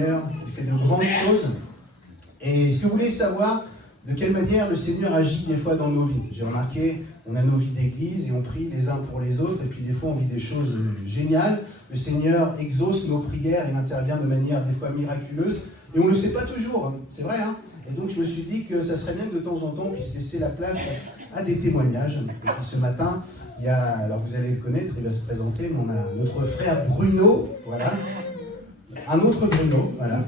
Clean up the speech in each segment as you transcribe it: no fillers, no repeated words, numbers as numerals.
Seigneur, il fait de grandes choses. Et est-ce que vous voulez savoir de quelle manière le Seigneur agit des fois dans nos vies? J'ai remarqué, on a nos vies d'église et on prie les uns pour les autres, et puis des fois on vit des choses géniales. Le Seigneur exauce nos prières, il intervient de manière des fois miraculeuse, et on ne le sait pas toujours, c'est vrai, hein? Et donc je me suis dit que ça serait bien que de temps en temps on puisse laisser la place à des témoignages. Et puis ce matin, il y a, alors vous allez le connaître, il va se présenter, mais on a notre frère Bruno, voilà, un autre Bruno, voilà.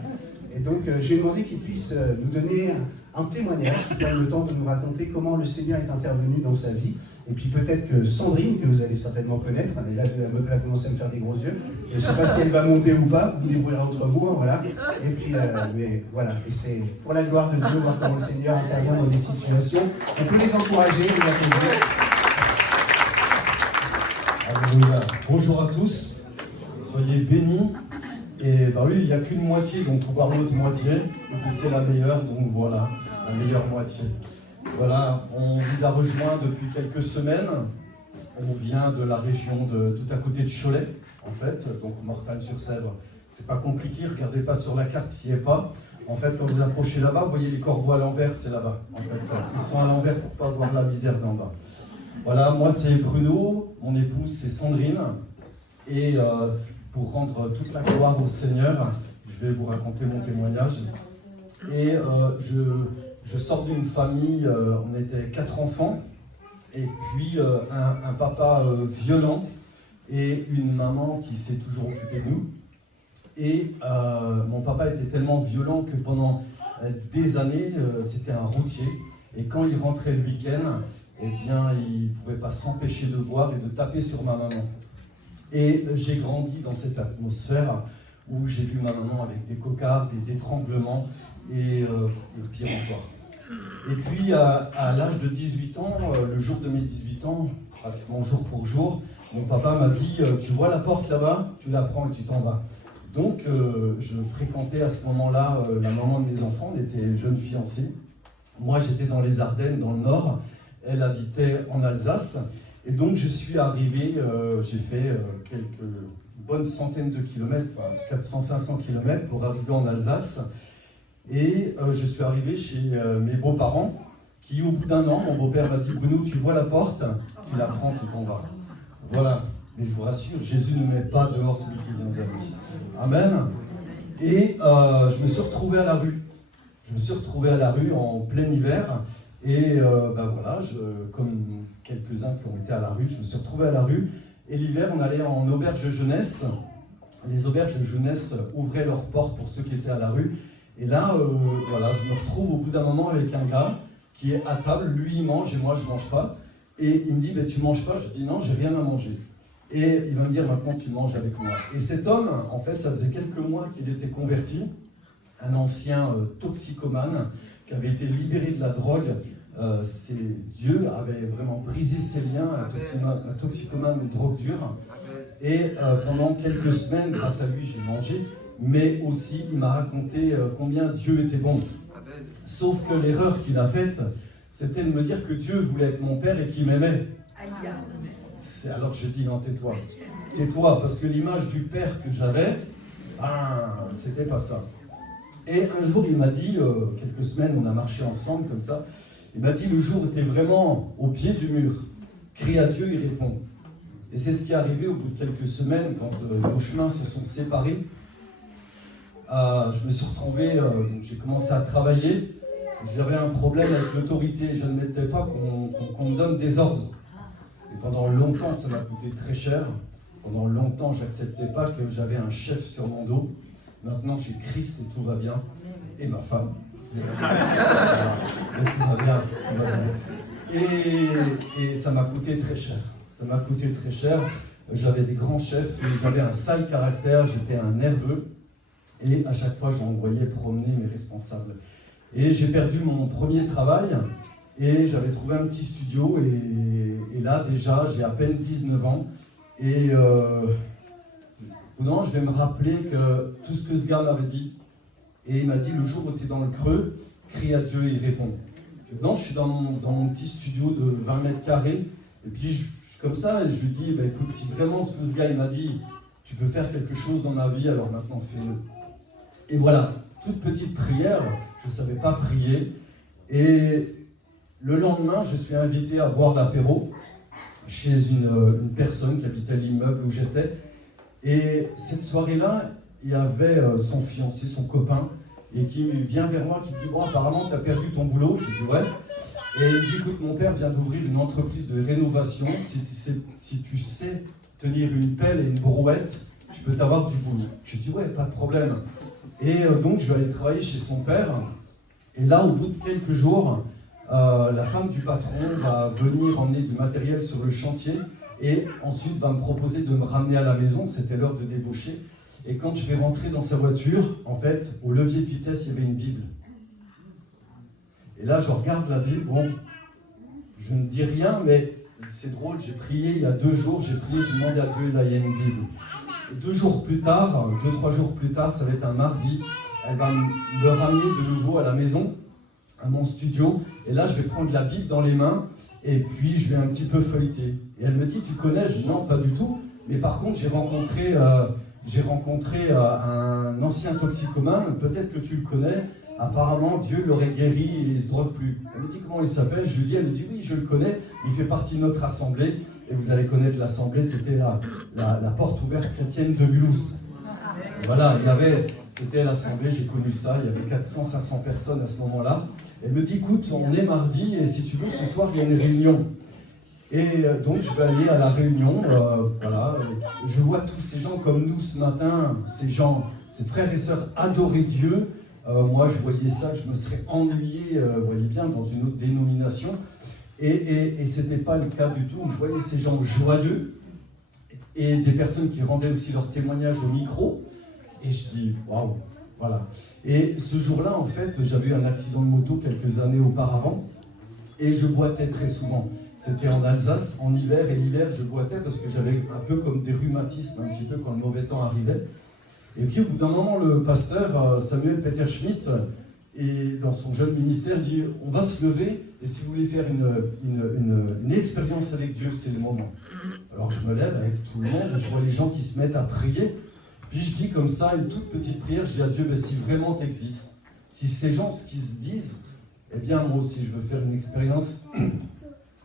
Et donc je lui ai demandé qu'il puisse nous donner un témoignage, qui prenne le temps de nous raconter comment le Seigneur est intervenu dans sa vie. Et puis peut-être que Sandrine, que vous allez certainement connaître, elle a commencé à me faire des gros yeux. Je ne sais pas si elle va monter ou pas, vous débrouillerez entre vous, hein, voilà. Et puis, mais voilà, et c'est pour la gloire de Dieu, voir comment le Seigneur intervient dans des situations. On peut les encourager, les applaudir. Alléluia. Bonjour à tous, soyez bénis. Et bah oui, il n'y a qu'une moitié, donc il faut voir l'autre moitié. Et puis c'est la meilleure, donc voilà, la meilleure moitié. Voilà, on vous a rejoint depuis quelques semaines. On vient de la région de tout à côté de Cholet, en fait, donc Mortagne-sur-Sèvre. C'est pas compliqué, regardez pas sur la carte s'il n'y est pas. En fait, quand vous approchez là-bas, vous voyez les corbeaux à l'envers, c'est là-bas. En fait, ils sont à l'envers pour pas voir la misère d'en bas. Voilà, moi c'est Bruno, mon épouse c'est Sandrine. Et pour rendre toute la gloire au Seigneur, je vais vous raconter mon témoignage. Et je sors d'une famille, on était 4 enfants, et puis un papa violent et une maman qui s'est toujours occupée de nous. Et mon papa était tellement violent que pendant des années, c'était un routier. Et quand il rentrait le week-end, eh bien, il ne pouvait pas s'empêcher de boire et de taper sur ma maman. Et j'ai grandi dans cette atmosphère où j'ai vu ma maman avec des cocards, des étranglements et pire encore. Et puis à l'âge de 18 ans, le jour de mes 18 ans, pratiquement jour pour jour, mon papa m'a dit « Tu vois la porte là-bas, tu la prends et tu t'en vas ». Donc je fréquentais à ce moment-là la maman de mes enfants, on était jeunes fiancés. Moi j'étais dans les Ardennes, dans le nord, elle habitait en Alsace. Et donc je suis arrivé, j'ai fait quelques bonnes centaines de kilomètres, 400-500 kilomètres pour arriver en Alsace. Et je suis arrivé chez mes beaux-parents, qui au bout d'un an, mon beau-père m'a dit « Bruno, tu vois la porte, tu la prends, tu t'en vas ». Voilà, mais je vous rassure, Jésus ne met pas dehors celui qui vient à lui. Amen. Et je me suis retrouvé à la rue. Je me suis retrouvé à la rue en plein hiver. Et voilà, comme quelques-uns qui ont été à la rue, je me suis retrouvé à la rue. Et l'hiver, on allait en auberge de jeunesse. Les auberges de jeunesse ouvraient leurs portes pour ceux qui étaient à la rue. Et là, voilà, je me retrouve au bout d'un moment avec un gars qui est à table. Lui, il mange et moi, je ne mange pas. Et il me dit, tu ne manges pas? Je dis, non, j'ai rien à manger. Et il va me dire, maintenant, tu manges avec moi. Et cet homme, en fait, ça faisait quelques mois qu'il était converti. Un ancien toxicomane qui avait été libéré de la drogue. Dieu avait vraiment brisé ses liens, un toxicomane, une drogue dure. Et pendant quelques semaines, grâce à lui, j'ai mangé. Mais aussi, il m'a raconté combien Dieu était bon. Sauf que l'erreur qu'il a faite, c'était de me dire que Dieu voulait être mon père et qu'il m'aimait. Alors je dis, non, tais-toi. Tais-toi, parce que l'image du père que j'avais, c'était pas ça. Et un jour, il m'a dit, quelques semaines, on a marché ensemble comme ça, il m'a dit, le jour où tu es vraiment au pied du mur, crie à Dieu, il répond. Et c'est ce qui est arrivé au bout de quelques semaines, quand nos chemins se sont séparés. Je me suis retrouvé, donc j'ai commencé à travailler. J'avais un problème avec l'autorité, je n'admettais pas qu'on me donne des ordres. Et pendant longtemps, ça m'a coûté très cher. Pendant longtemps, je n'acceptais pas que j'avais un chef sur mon dos. Maintenant, j'ai Christ et tout va bien. Et ma femme. Et tout va bien. Et ça m'a coûté très cher. Ça m'a coûté très cher. J'avais des grands chefs, j'avais un sale caractère, j'étais un nerveux. Et à chaque fois, j'envoyais promener mes responsables. Et j'ai perdu mon premier travail. Et j'avais trouvé un petit studio. Et là, déjà, j'ai à peine 19 ans. Et non, je vais me rappeler que tout ce que ce gars m'avait dit. Et il m'a dit, le jour où tu es dans le creux, crie à Dieu et il répond. Maintenant, je suis dans mon petit studio de 20 mètres carrés. Et puis, je comme ça, et je lui dis, écoute, si vraiment ce que ce gars il m'a dit, tu peux faire quelque chose dans ma vie, alors maintenant fais-le. Et voilà, toute petite prière, je ne savais pas prier. Et le lendemain, je suis invité à boire l'apéro chez une personne qui habitait l'immeuble où j'étais. Et cette soirée-là, il y avait son fiancé, son copain, et qui vient vers moi, qui me dit « Bon, apparemment, tu as perdu ton boulot ». Je dis « Ouais ». Et il dit « Écoute, mon père vient d'ouvrir une entreprise de rénovation. Si tu sais tenir une pelle et une brouette, je peux t'avoir du boulot ». Je dis « Ouais, pas de problème ». Et donc, je vais aller travailler chez son père. Et là, au bout de quelques jours, la femme du patron va venir emmener du matériel sur le chantier et ensuite va me proposer de me ramener à la maison. C'était l'heure de débaucher. Et quand je vais rentrer dans sa voiture, en fait, au levier de vitesse, il y avait une Bible. Et là, je regarde la Bible. Bon, je ne dis rien, mais c'est drôle. J'ai prié il y a 2 jours. J'ai demandé à Dieu, là, il y a une Bible. Et 2 jours plus tard, 2-3 jours plus tard, ça va être un mardi, elle va me ramener de nouveau à la maison, à mon studio. Et là, je vais prendre la Bible dans les mains et puis je vais un petit peu feuilleter. Et elle me dit, tu connais? Je dis, non, pas du tout. Mais par contre, j'ai rencontré un ancien toxicomane, peut-être que tu le connais. Apparemment, Dieu l'aurait guéri et il ne se drogue plus. Elle me dit, comment il s'appelle? Je lui dis, elle me dit, oui, je le connais. Il fait partie de notre assemblée. Et vous allez connaître l'assemblée, c'était la porte ouverte chrétienne de Mulhouse. Et voilà, c'était l'assemblée, j'ai connu ça, il y avait 400-500 personnes à ce moment-là. Elle me dit, écoute, on est mardi et si tu veux, ce soir, il y a une réunion. Et donc, je vais aller à la réunion, voilà. Je vois tous ces gens comme nous ce matin, ces frères et sœurs adorer Dieu. Moi, je voyais ça, je me serais ennuyé, vous voyez bien, dans une autre dénomination. Et ce n'était pas le cas du tout. Je voyais ces gens joyeux et des personnes qui rendaient aussi leur témoignage au micro. Et je dis, waouh, voilà. Et ce jour-là, en fait, j'avais eu un accident de moto quelques années auparavant et je boitais très souvent. C'était en Alsace, en hiver, et l'hiver, je boitais parce que j'avais un peu comme des rhumatismes, un petit peu quand le mauvais temps arrivait. Et puis, au bout d'un moment, le pasteur Samuel Peter Schmidt, et dans son jeune ministère, dit on va se lever et si vous voulez faire une expérience avec Dieu, c'est le moment. Alors je me lève avec tout le monde, je vois les gens qui se mettent à prier, puis je dis comme ça une toute petite prière, je dis à Dieu, mais si vraiment tu existes, si ces gens ce qu'ils se disent, eh bien moi aussi je veux faire une expérience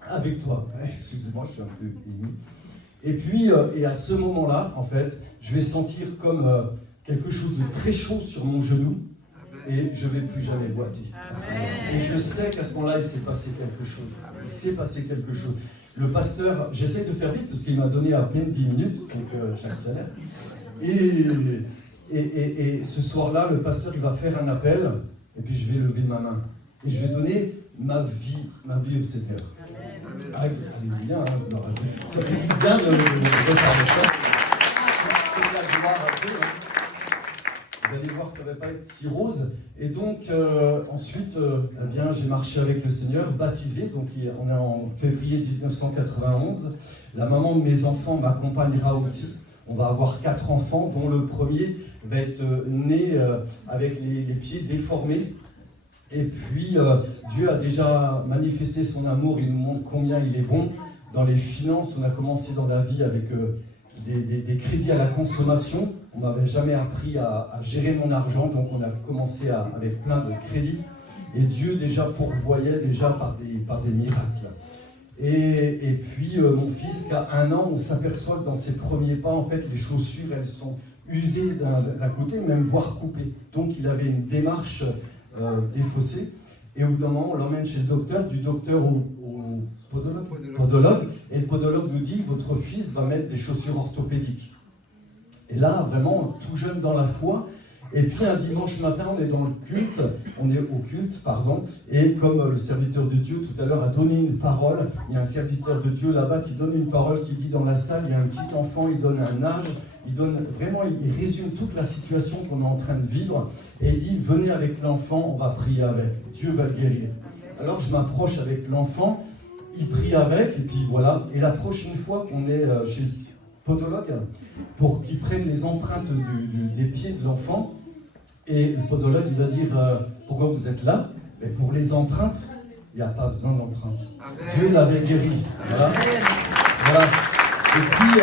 avec toi. Excusez-moi, je suis un peu ému. Et puis, et à ce moment-là, en fait, je vais sentir comme quelque chose de très chaud sur mon genou. Et je ne vais plus jamais boiter. Amen. Et je sais qu'à ce moment-là, il s'est passé quelque chose. Il s'est passé quelque chose. Le pasteur, j'essaie de faire vite parce qu'il m'a donné à peine 10 minutes, donc j'accélère. Et ce soir-là, le pasteur, il va faire un appel, et puis je vais lever ma main. Et je vais donner ma vie au Seigneur. Alléluia, hein, ça fait du bien de reparler ça. C'est la gloire à Dieu. Vous allez voir que ça ne va pas être si rose. Et donc, ensuite, eh bien, j'ai marché avec le Seigneur, baptisé. Donc, on est en février 1991. La maman de mes enfants m'accompagnera aussi. On va avoir 4 enfants, dont le premier va être né avec les pieds déformés. Et puis, Dieu a déjà manifesté son amour. Il nous montre combien il est bon. Dans les finances, on a commencé dans la vie avec des crédits à la consommation. On m'avait jamais appris à gérer mon argent, donc on a commencé avec plein de crédits. Et Dieu déjà pourvoyait déjà par des miracles. Et puis mon fils qui a 1 an, on s'aperçoit que dans ses premiers pas, en fait, les chaussures, elles sont usées d'un côté, même voire coupées. Donc il avait une démarche défaussée. Et au bout d'un moment, on l'emmène chez le docteur, du docteur au podologue. Et le podologue nous dit, votre fils va mettre des chaussures orthopédiques. Et là, vraiment, tout jeune dans la foi. Et puis un dimanche matin, on est au culte, et comme le serviteur de Dieu tout à l'heure a donné une parole, il y a un serviteur de Dieu là-bas qui donne une parole, qui dit dans la salle, il y a un petit enfant, il donne un âge, il résume toute la situation qu'on est en train de vivre, et il dit, venez avec l'enfant, on va prier avec, Dieu va le guérir. Alors je m'approche avec l'enfant, il prie avec, et puis voilà, et la prochaine fois qu'on est chez le podologue, pour qu'il prenne les empreintes des pieds de l'enfant, et le podologue il va dire pourquoi vous êtes là? Et pour les empreintes, il n'y a pas besoin d'empreintes. Dieu l'avait guéri. Voilà. Et puis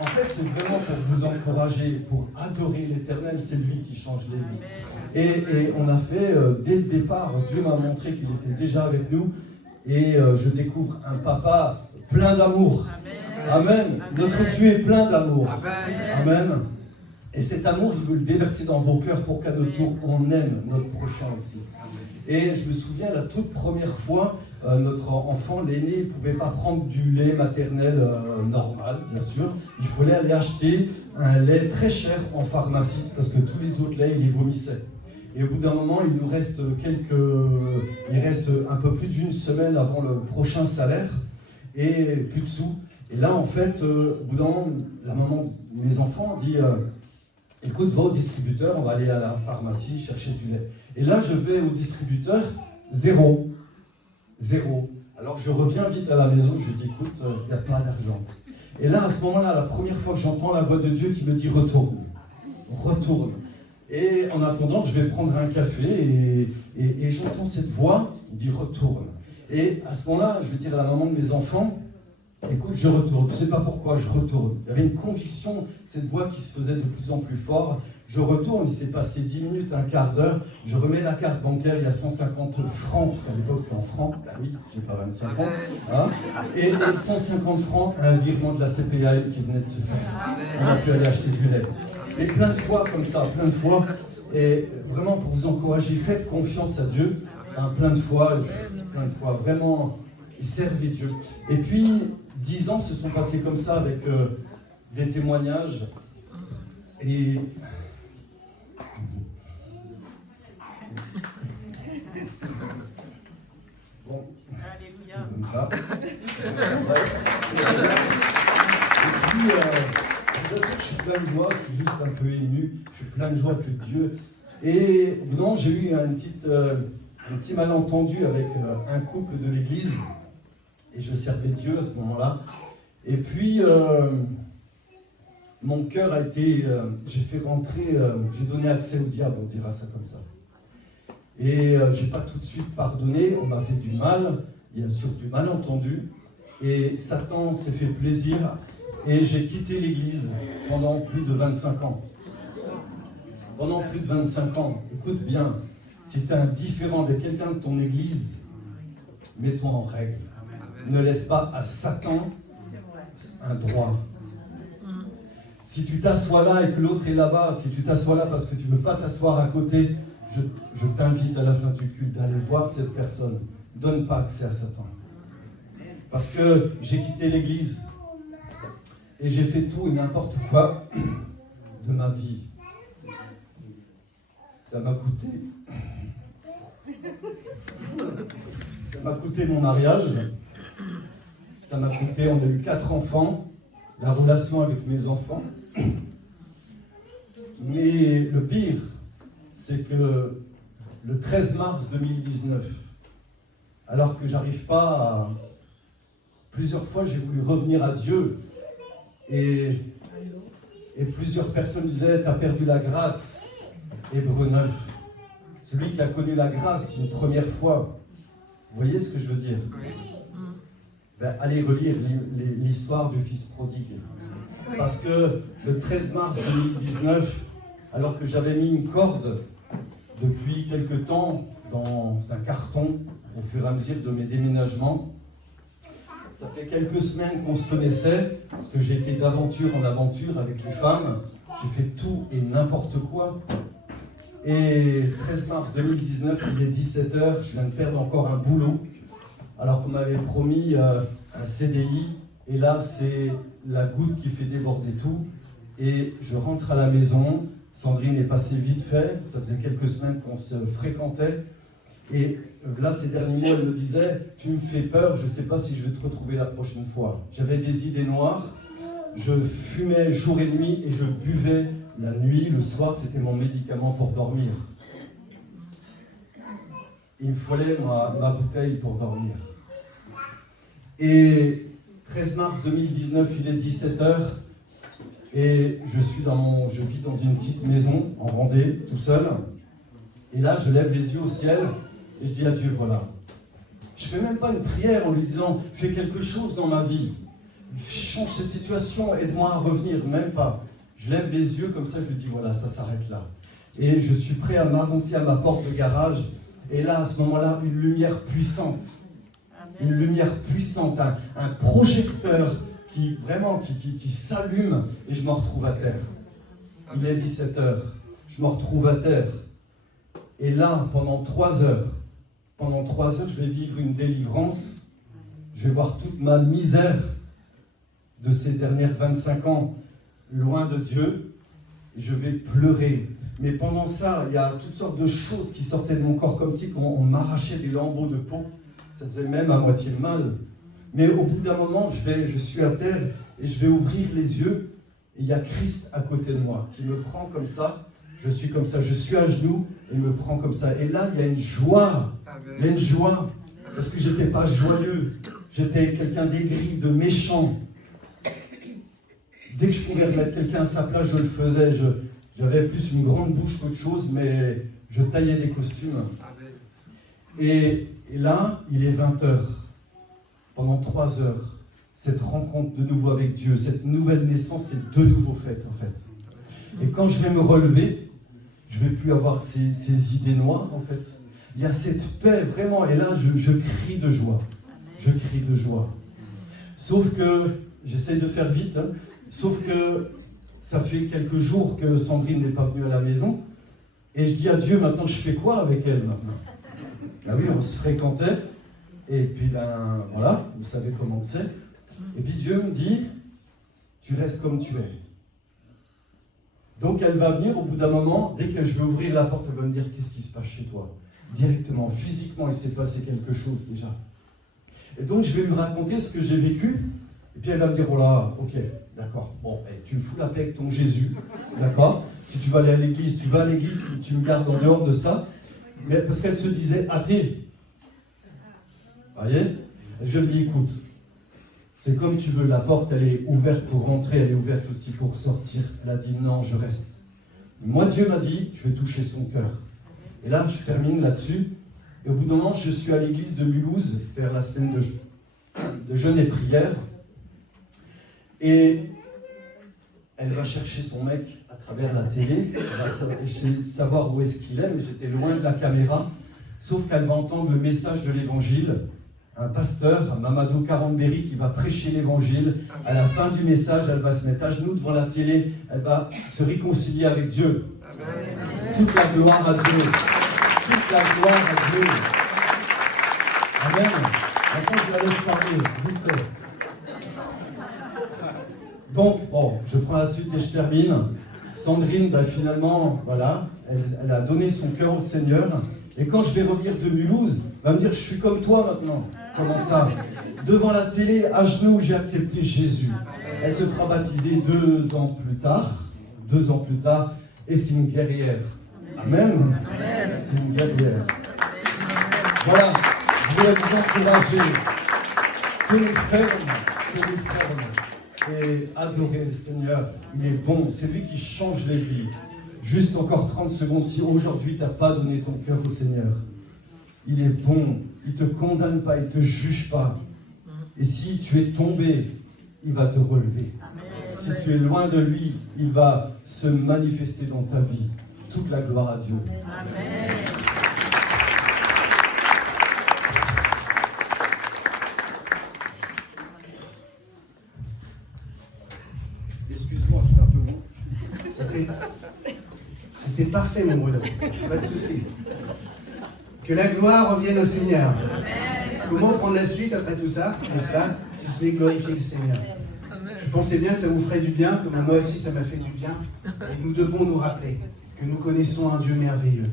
en fait, c'est vraiment pour vous encourager, pour adorer l'Éternel, c'est lui qui change les vies. Et on a fait, dès le départ, Dieu m'a montré qu'il était déjà avec nous, et je découvre un papa plein d'amour. Amen. Notre Dieu est plein d'amour. Amen. Et cet amour, il veut le déverser dans vos cœurs pour qu'à notre tour, on aime notre prochain aussi. Et je me souviens, la toute première fois, notre enfant, l'aîné, ne pouvait pas prendre du lait maternel normal, bien sûr. Il fallait aller acheter un lait très cher en pharmacie, parce que tous les autres laits, il les vomissait. Et au bout d'un moment, il nous reste il reste un peu plus d'une semaine avant le prochain salaire, et plus de sous. Et là, en fait, au bout d'un moment, la maman de mes enfants dit écoute, va au distributeur, on va aller à la pharmacie chercher du lait. Et là, je vais au distributeur, zéro. Alors, je reviens vite à la maison, je lui dis écoute, il n'y a pas d'argent. Et là, à ce moment-là, la première fois que j'entends la voix de Dieu qui me dit retourne. Et en attendant, je vais prendre un café et j'entends cette voix, il dit retourne. Et à ce moment-là, je vais dire à la maman de mes enfants, écoute, je retourne. Je ne sais pas pourquoi, je retourne. Il y avait une conviction, cette voix qui se faisait de plus en plus fort. Je retourne, il s'est passé 10 minutes, un quart d'heure. Je remets la carte bancaire, il y a 150 francs, parce qu'à l'époque c'est en francs. Bah oui, j'ai pas 25 ans. Hein, et 150 francs, un virement de la CPAM qui venait de se faire. On a pu aller acheter du lait. Et plein de fois comme ça, plein de fois. Et vraiment pour vous encourager, faites confiance à Dieu. Hein, plein de fois, vraiment, servez Dieu. Et puis, 10 ans se sont passés comme ça avec des témoignages. Et bon, c'est comme ça. Et puis, je suis plein de joie, je suis juste un peu ému, je suis plein de joie que Dieu. Et non, j'ai eu un petit malentendu avec un couple de l'église, et je servais Dieu à ce moment-là. Et puis, mon cœur a été, j'ai fait rentrer, j'ai donné accès au diable, on dira ça comme ça. Et j'ai pas tout de suite pardonné, on m'a fait du mal, il y a surtout du malentendu, et Satan s'est fait plaisir, et j'ai quitté l'église pendant plus de 25 ans. Pendant plus de 25 ans, écoute bien, si tu es indifférent de quelqu'un de ton église, mets-toi en règle. Ne laisse pas à Satan un droit. Si tu t'assois là et que l'autre est là-bas, si tu t'assois là parce que tu ne veux pas t'asseoir à côté, je t'invite à la fin du culte d'aller voir cette personne. Donne pas accès à Satan. Parce que j'ai quitté l'église et j'ai fait tout et n'importe quoi de ma vie. Ça m'a coûté. Ça m'a coûté mon mariage. Ça m'a coûté, on a eu 4 enfants, la relation avec mes enfants. Mais le pire, c'est que le 13 mars 2019, alors que j'arrive pas à... Plusieurs fois, j'ai voulu revenir à Dieu. Et plusieurs personnes disaient, t'as perdu la grâce. Hébreux 9. Celui qui a connu la grâce une première fois. Vous voyez ce que je veux dire? Ben, allez relire l'histoire du fils prodigue. Parce que le 13 mars 2019, alors que j'avais mis une corde depuis quelque temps dans un carton au fur et à mesure de mes déménagements, ça fait quelques semaines qu'on se connaissait, parce que j'étais d'aventure en aventure avec les femmes. J'ai fait tout et n'importe quoi. Et 13 mars 2019, il est 17h, je viens de perdre encore un boulot, alors qu'on m'avait promis un CDI, et là c'est la goutte qui fait déborder tout, et je rentre à la maison, Sandrine est passée vite fait, ça faisait quelques semaines qu'on se fréquentait, et là ces derniers mois elle me disait, tu me fais peur, je ne sais pas si je vais te retrouver la prochaine fois. J'avais des idées noires, je fumais jour et nuit, et je buvais la nuit, le soir, c'était mon médicament pour dormir. Il me fallait ma bouteille pour dormir. Et 13 mars 2019, il est 17h, et je vis dans une petite maison en Vendée, tout seul. Et là, je lève les yeux au ciel, et je dis à Dieu, voilà. Je ne fais même pas une prière en lui disant, fais quelque chose dans ma vie. change cette situation, aide-moi à revenir, même pas. Je lève les yeux comme ça, je dis voilà, ça s'arrête là. Et je suis prêt à m'avancer à ma porte de garage. Et là, à ce moment-là, une lumière puissante. Une lumière puissante, un projecteur qui s'allume et je me retrouve à terre. Il est 17h, je me retrouve à terre. Et là, pendant 3 heures, je vais vivre une délivrance. Je vais voir toute ma misère de ces dernières 25 ans loin de Dieu. Et je vais pleurer. Mais pendant ça, il y a toutes sortes de choses qui sortaient de mon corps, comme si on m'arrachait des lambeaux de peau. Ça faisait même à moitié mal. Mais au bout d'un moment, je suis à terre et je vais ouvrir les yeux. Et il y a Christ à côté de moi qui me prend comme ça. Je suis comme ça, je suis à genoux et il me prend comme ça. Et là, il y a une joie. Il y a une joie. Parce que je n'étais pas joyeux. J'étais quelqu'un d'aigri, de méchant. Dès que je pouvais remettre quelqu'un à sa place, je le faisais. J'avais plus une grande bouche qu'autre chose, mais je taillais des costumes. Et là, il est 20h. Pendant 3 heures, cette rencontre de nouveau avec Dieu, cette nouvelle naissance est de nouveau faite, en fait. Et quand je vais me relever, je ne vais plus avoir ces idées noires, en fait. Il y a cette paix, vraiment, et là, je crie de joie. Je crie de joie. Sauf que, j'essaie de faire vite, hein, sauf que ça fait quelques jours que Sandrine n'est pas venue à la maison, et je dis à Dieu, maintenant, je fais quoi avec elle, maintenant? Ah oui, on se fréquentait, et puis, voilà, vous savez comment c'est. Et puis Dieu me dit, tu restes comme tu es. Donc elle va venir au bout d'un moment, dès que je vais ouvrir la porte, elle va me dire, qu'est-ce qui se passe chez toi? Directement, physiquement, il s'est passé quelque chose déjà. Et donc je vais lui raconter ce que j'ai vécu, et puis elle va me dire, oh là, ok, d'accord, bon, tu me fous la paix avec ton Jésus, d'accord? Si tu vas aller à l'église, tu vas à l'église, tu me gardes en dehors de ça. Mais parce qu'elle se disait athée. Vous voyez? Et je lui dis, écoute, c'est comme tu veux, la porte, elle est ouverte pour rentrer, elle est ouverte aussi pour sortir. Elle a dit, non, je reste. Moi, Dieu m'a dit, je vais toucher son cœur. Et là, je termine là-dessus. Et au bout d'un moment, je suis à l'église de Mulhouse, faire la semaine de jeûne et prière. Et elle va chercher son mec à travers la télé. Elle va savoir où est-ce qu'il est, mais j'étais loin de la caméra. Sauf qu'elle va entendre le message de l'évangile. Un pasteur, Mamadou Karambéry, qui va prêcher l'évangile. À la fin du message, elle va se mettre à genoux devant la télé. Elle va se réconcilier avec Dieu. Amen. Toute la gloire à Dieu. Toute la gloire à Dieu. Amen. Maintenant, je la laisse parler. Vite fait. Donc, bon, je prends la suite et je termine. Sandrine, finalement, voilà, elle a donné son cœur au Seigneur. Et quand je vais revenir de Mulhouse, elle va me dire, je suis comme toi maintenant. Comment ça? Devant la télé, à genoux, j'ai accepté Jésus. Elle se fera baptiser 2 ans plus tard. 2 ans plus tard. Et c'est une guerrière. Amen. C'est une guerrière. Voilà. Je voulais vous encourager. Tenez ferme. Et adorez le Seigneur. Il est bon. C'est lui qui change les vies. Juste encore 30 secondes. Si aujourd'hui tu n'as pas donné ton cœur au Seigneur, il est bon. Il ne te condamne pas, il ne te juge pas. Et si tu es tombé, il va te relever. Amen. Si tu es loin de lui, il va se manifester dans ta vie. Toute la gloire à Dieu. Amen. Excuse-moi, je suis un peu mou. C'était parfait, mon Bruno. Pas de souci. Que la gloire revienne au Seigneur. Amen. Comment prendre la suite après tout ça, n'est-ce pas, si ce n'est glorifier le Seigneur? Je pensais bien que ça vous ferait du bien, comme à moi aussi ça m'a fait du bien. Et nous devons nous rappeler que nous connaissons un Dieu merveilleux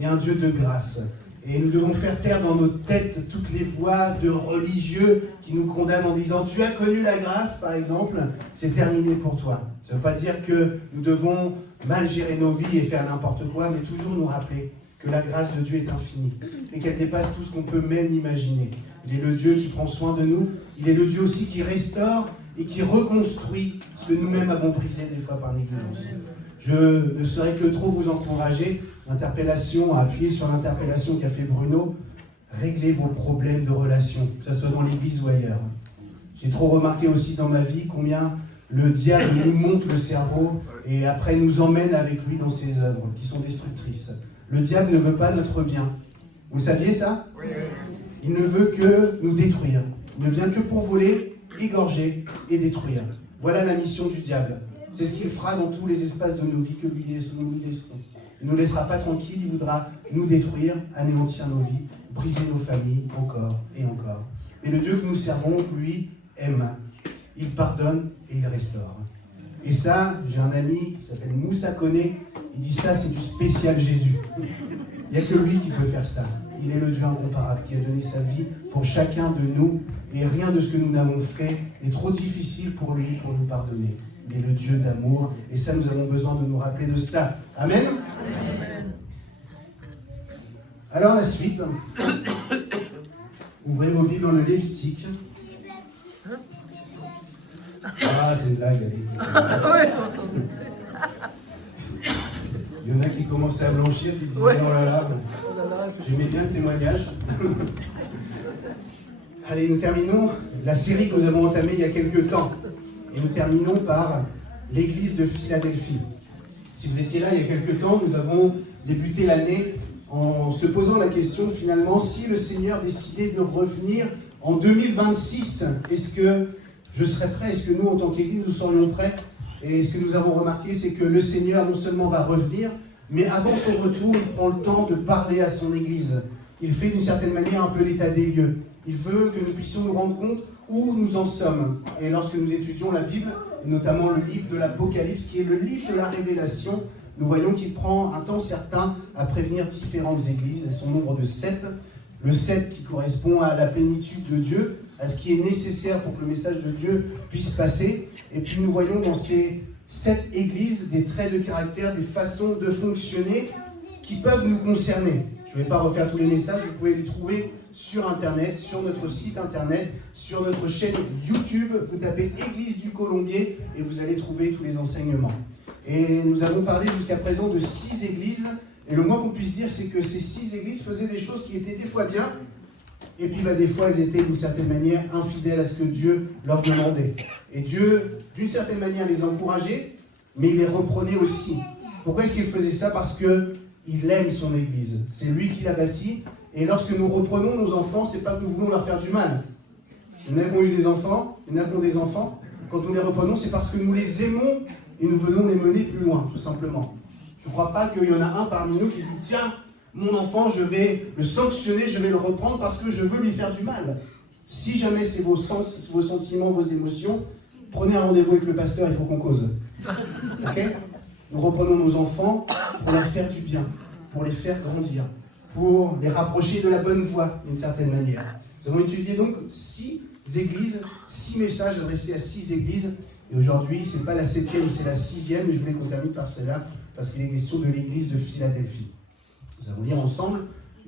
et un Dieu de grâce. Et nous devons faire taire dans nos têtes toutes les voix de religieux qui nous condamnent en disant « Tu as connu la grâce, par exemple, c'est terminé pour toi. » Ça ne veut pas dire que nous devons mal gérer nos vies et faire n'importe quoi, mais toujours nous rappeler que la grâce de Dieu est infinie et qu'elle dépasse tout ce qu'on peut même imaginer. Il est le Dieu qui prend soin de nous, il est le Dieu aussi qui restaure et qui reconstruit ce que nous-mêmes avons brisé des fois par négligence. Je ne saurais que trop vous encourager, l'interpellation, à appuyer sur l'interpellation qu'a fait Bruno, réglez vos problèmes de relation, que ce soit dans l'église ou ailleurs. J'ai trop remarqué aussi dans ma vie combien le diable nous monte le cerveau et après nous emmène avec lui dans ses œuvres qui sont destructrices. Le diable ne veut pas notre bien. Vous le saviez ça? Oui. Il ne veut que nous détruire. Il ne vient que pour voler, égorger et détruire. Voilà la mission du diable. C'est ce qu'il fera dans tous les espaces de nos vies que lui laisserons. Il ne nous laissera pas tranquilles, il voudra nous détruire, anéantir nos vies, briser nos familles, encore et encore. Mais le Dieu que nous servons, lui, aime. Il pardonne et il restaure. Et ça, j'ai un ami qui s'appelle Moussa Koné, il dit ça, c'est du spécial Jésus. Il n'y a que lui qui peut faire ça. Il est le Dieu incomparable qui a donné sa vie pour chacun de nous et rien de ce que nous n'avons fait n'est trop difficile pour lui pour nous pardonner. Il est le Dieu d'amour et ça, nous avons besoin de nous rappeler de cela. Amen. Amen. Alors la suite. Ouvrez vos Bibles dans le Lévitique. Ah, c'est une blague, allez. Il y en a qui commençaient à blanchir, qui disaient oh là là, j'aimais bien le témoignage. Allez, nous terminons la série que nous avons entamée il y a quelques temps. Et nous terminons par l'église de Philadelphie. Si vous étiez là il y a quelques temps, nous avons débuté l'année en se posant la question finalement, si le Seigneur décidait de revenir en 2026, est-ce que je serais prêt? Est-ce que nous, en tant qu'église, nous serions prêts? Et ce que nous avons remarqué, c'est que le Seigneur non seulement va revenir, mais avant son retour, il prend le temps de parler à son église. Il fait d'une certaine manière un peu l'état des lieux. Il veut que nous puissions nous rendre compte où nous en sommes. Et lorsque nous étudions la Bible, et notamment le livre de l'Apocalypse, qui est le livre de la Révélation, nous voyons qu'il prend un temps certain à prévenir différentes églises. Elles sont au nombre de 7. Le 7 qui correspond à la plénitude de Dieu, à ce qui est nécessaire pour que le message de Dieu puisse passer. Et puis nous voyons dans ces 7 églises des traits de caractère, des façons de fonctionner qui peuvent nous concerner. Je ne vais pas refaire tous les messages, vous pouvez les trouver sur Internet, sur notre site Internet, sur notre chaîne YouTube. Vous tapez Église du Colombier et vous allez trouver tous les enseignements. Et nous avons parlé jusqu'à présent de 6 églises. Et le moins qu'on puisse dire, c'est que ces 6 églises faisaient des choses qui étaient des fois bien, et puis des fois, elles étaient d'une certaine manière infidèles à ce que Dieu leur demandait. Et Dieu, d'une certaine manière, les encourageait, mais il les reprenait aussi. Pourquoi est-ce qu'il faisait ça? Parce qu'il aime son église. C'est lui qui l'a bâtie. Et lorsque nous reprenons nos enfants, c'est pas que nous voulons leur faire du mal. Nous avons eu des enfants, nous avons des enfants. Quand nous les reprenons, c'est parce que nous les aimons et nous venons les mener plus loin, tout simplement. Je ne crois pas qu'il y en a un parmi nous qui dit « Tiens, mon enfant, je vais le sanctionner, je vais le reprendre parce que je veux lui faire du mal. » Si jamais c'est vos sens, vos sentiments, vos émotions, prenez un rendez-vous avec le pasteur, il faut qu'on cause. Ok? Nous reprenons nos enfants pour leur faire du bien, pour les faire grandir, pour les rapprocher de la bonne voie, d'une certaine manière. Nous avons étudié donc 6 églises, 6 messages adressés à 6 églises. Et aujourd'hui, ce n'est pas la 7e, c'est la 6e, mais je voulais qu'on termine par celle-là, parce qu'il est question de l'église de Philadelphie. Nous allons lire ensemble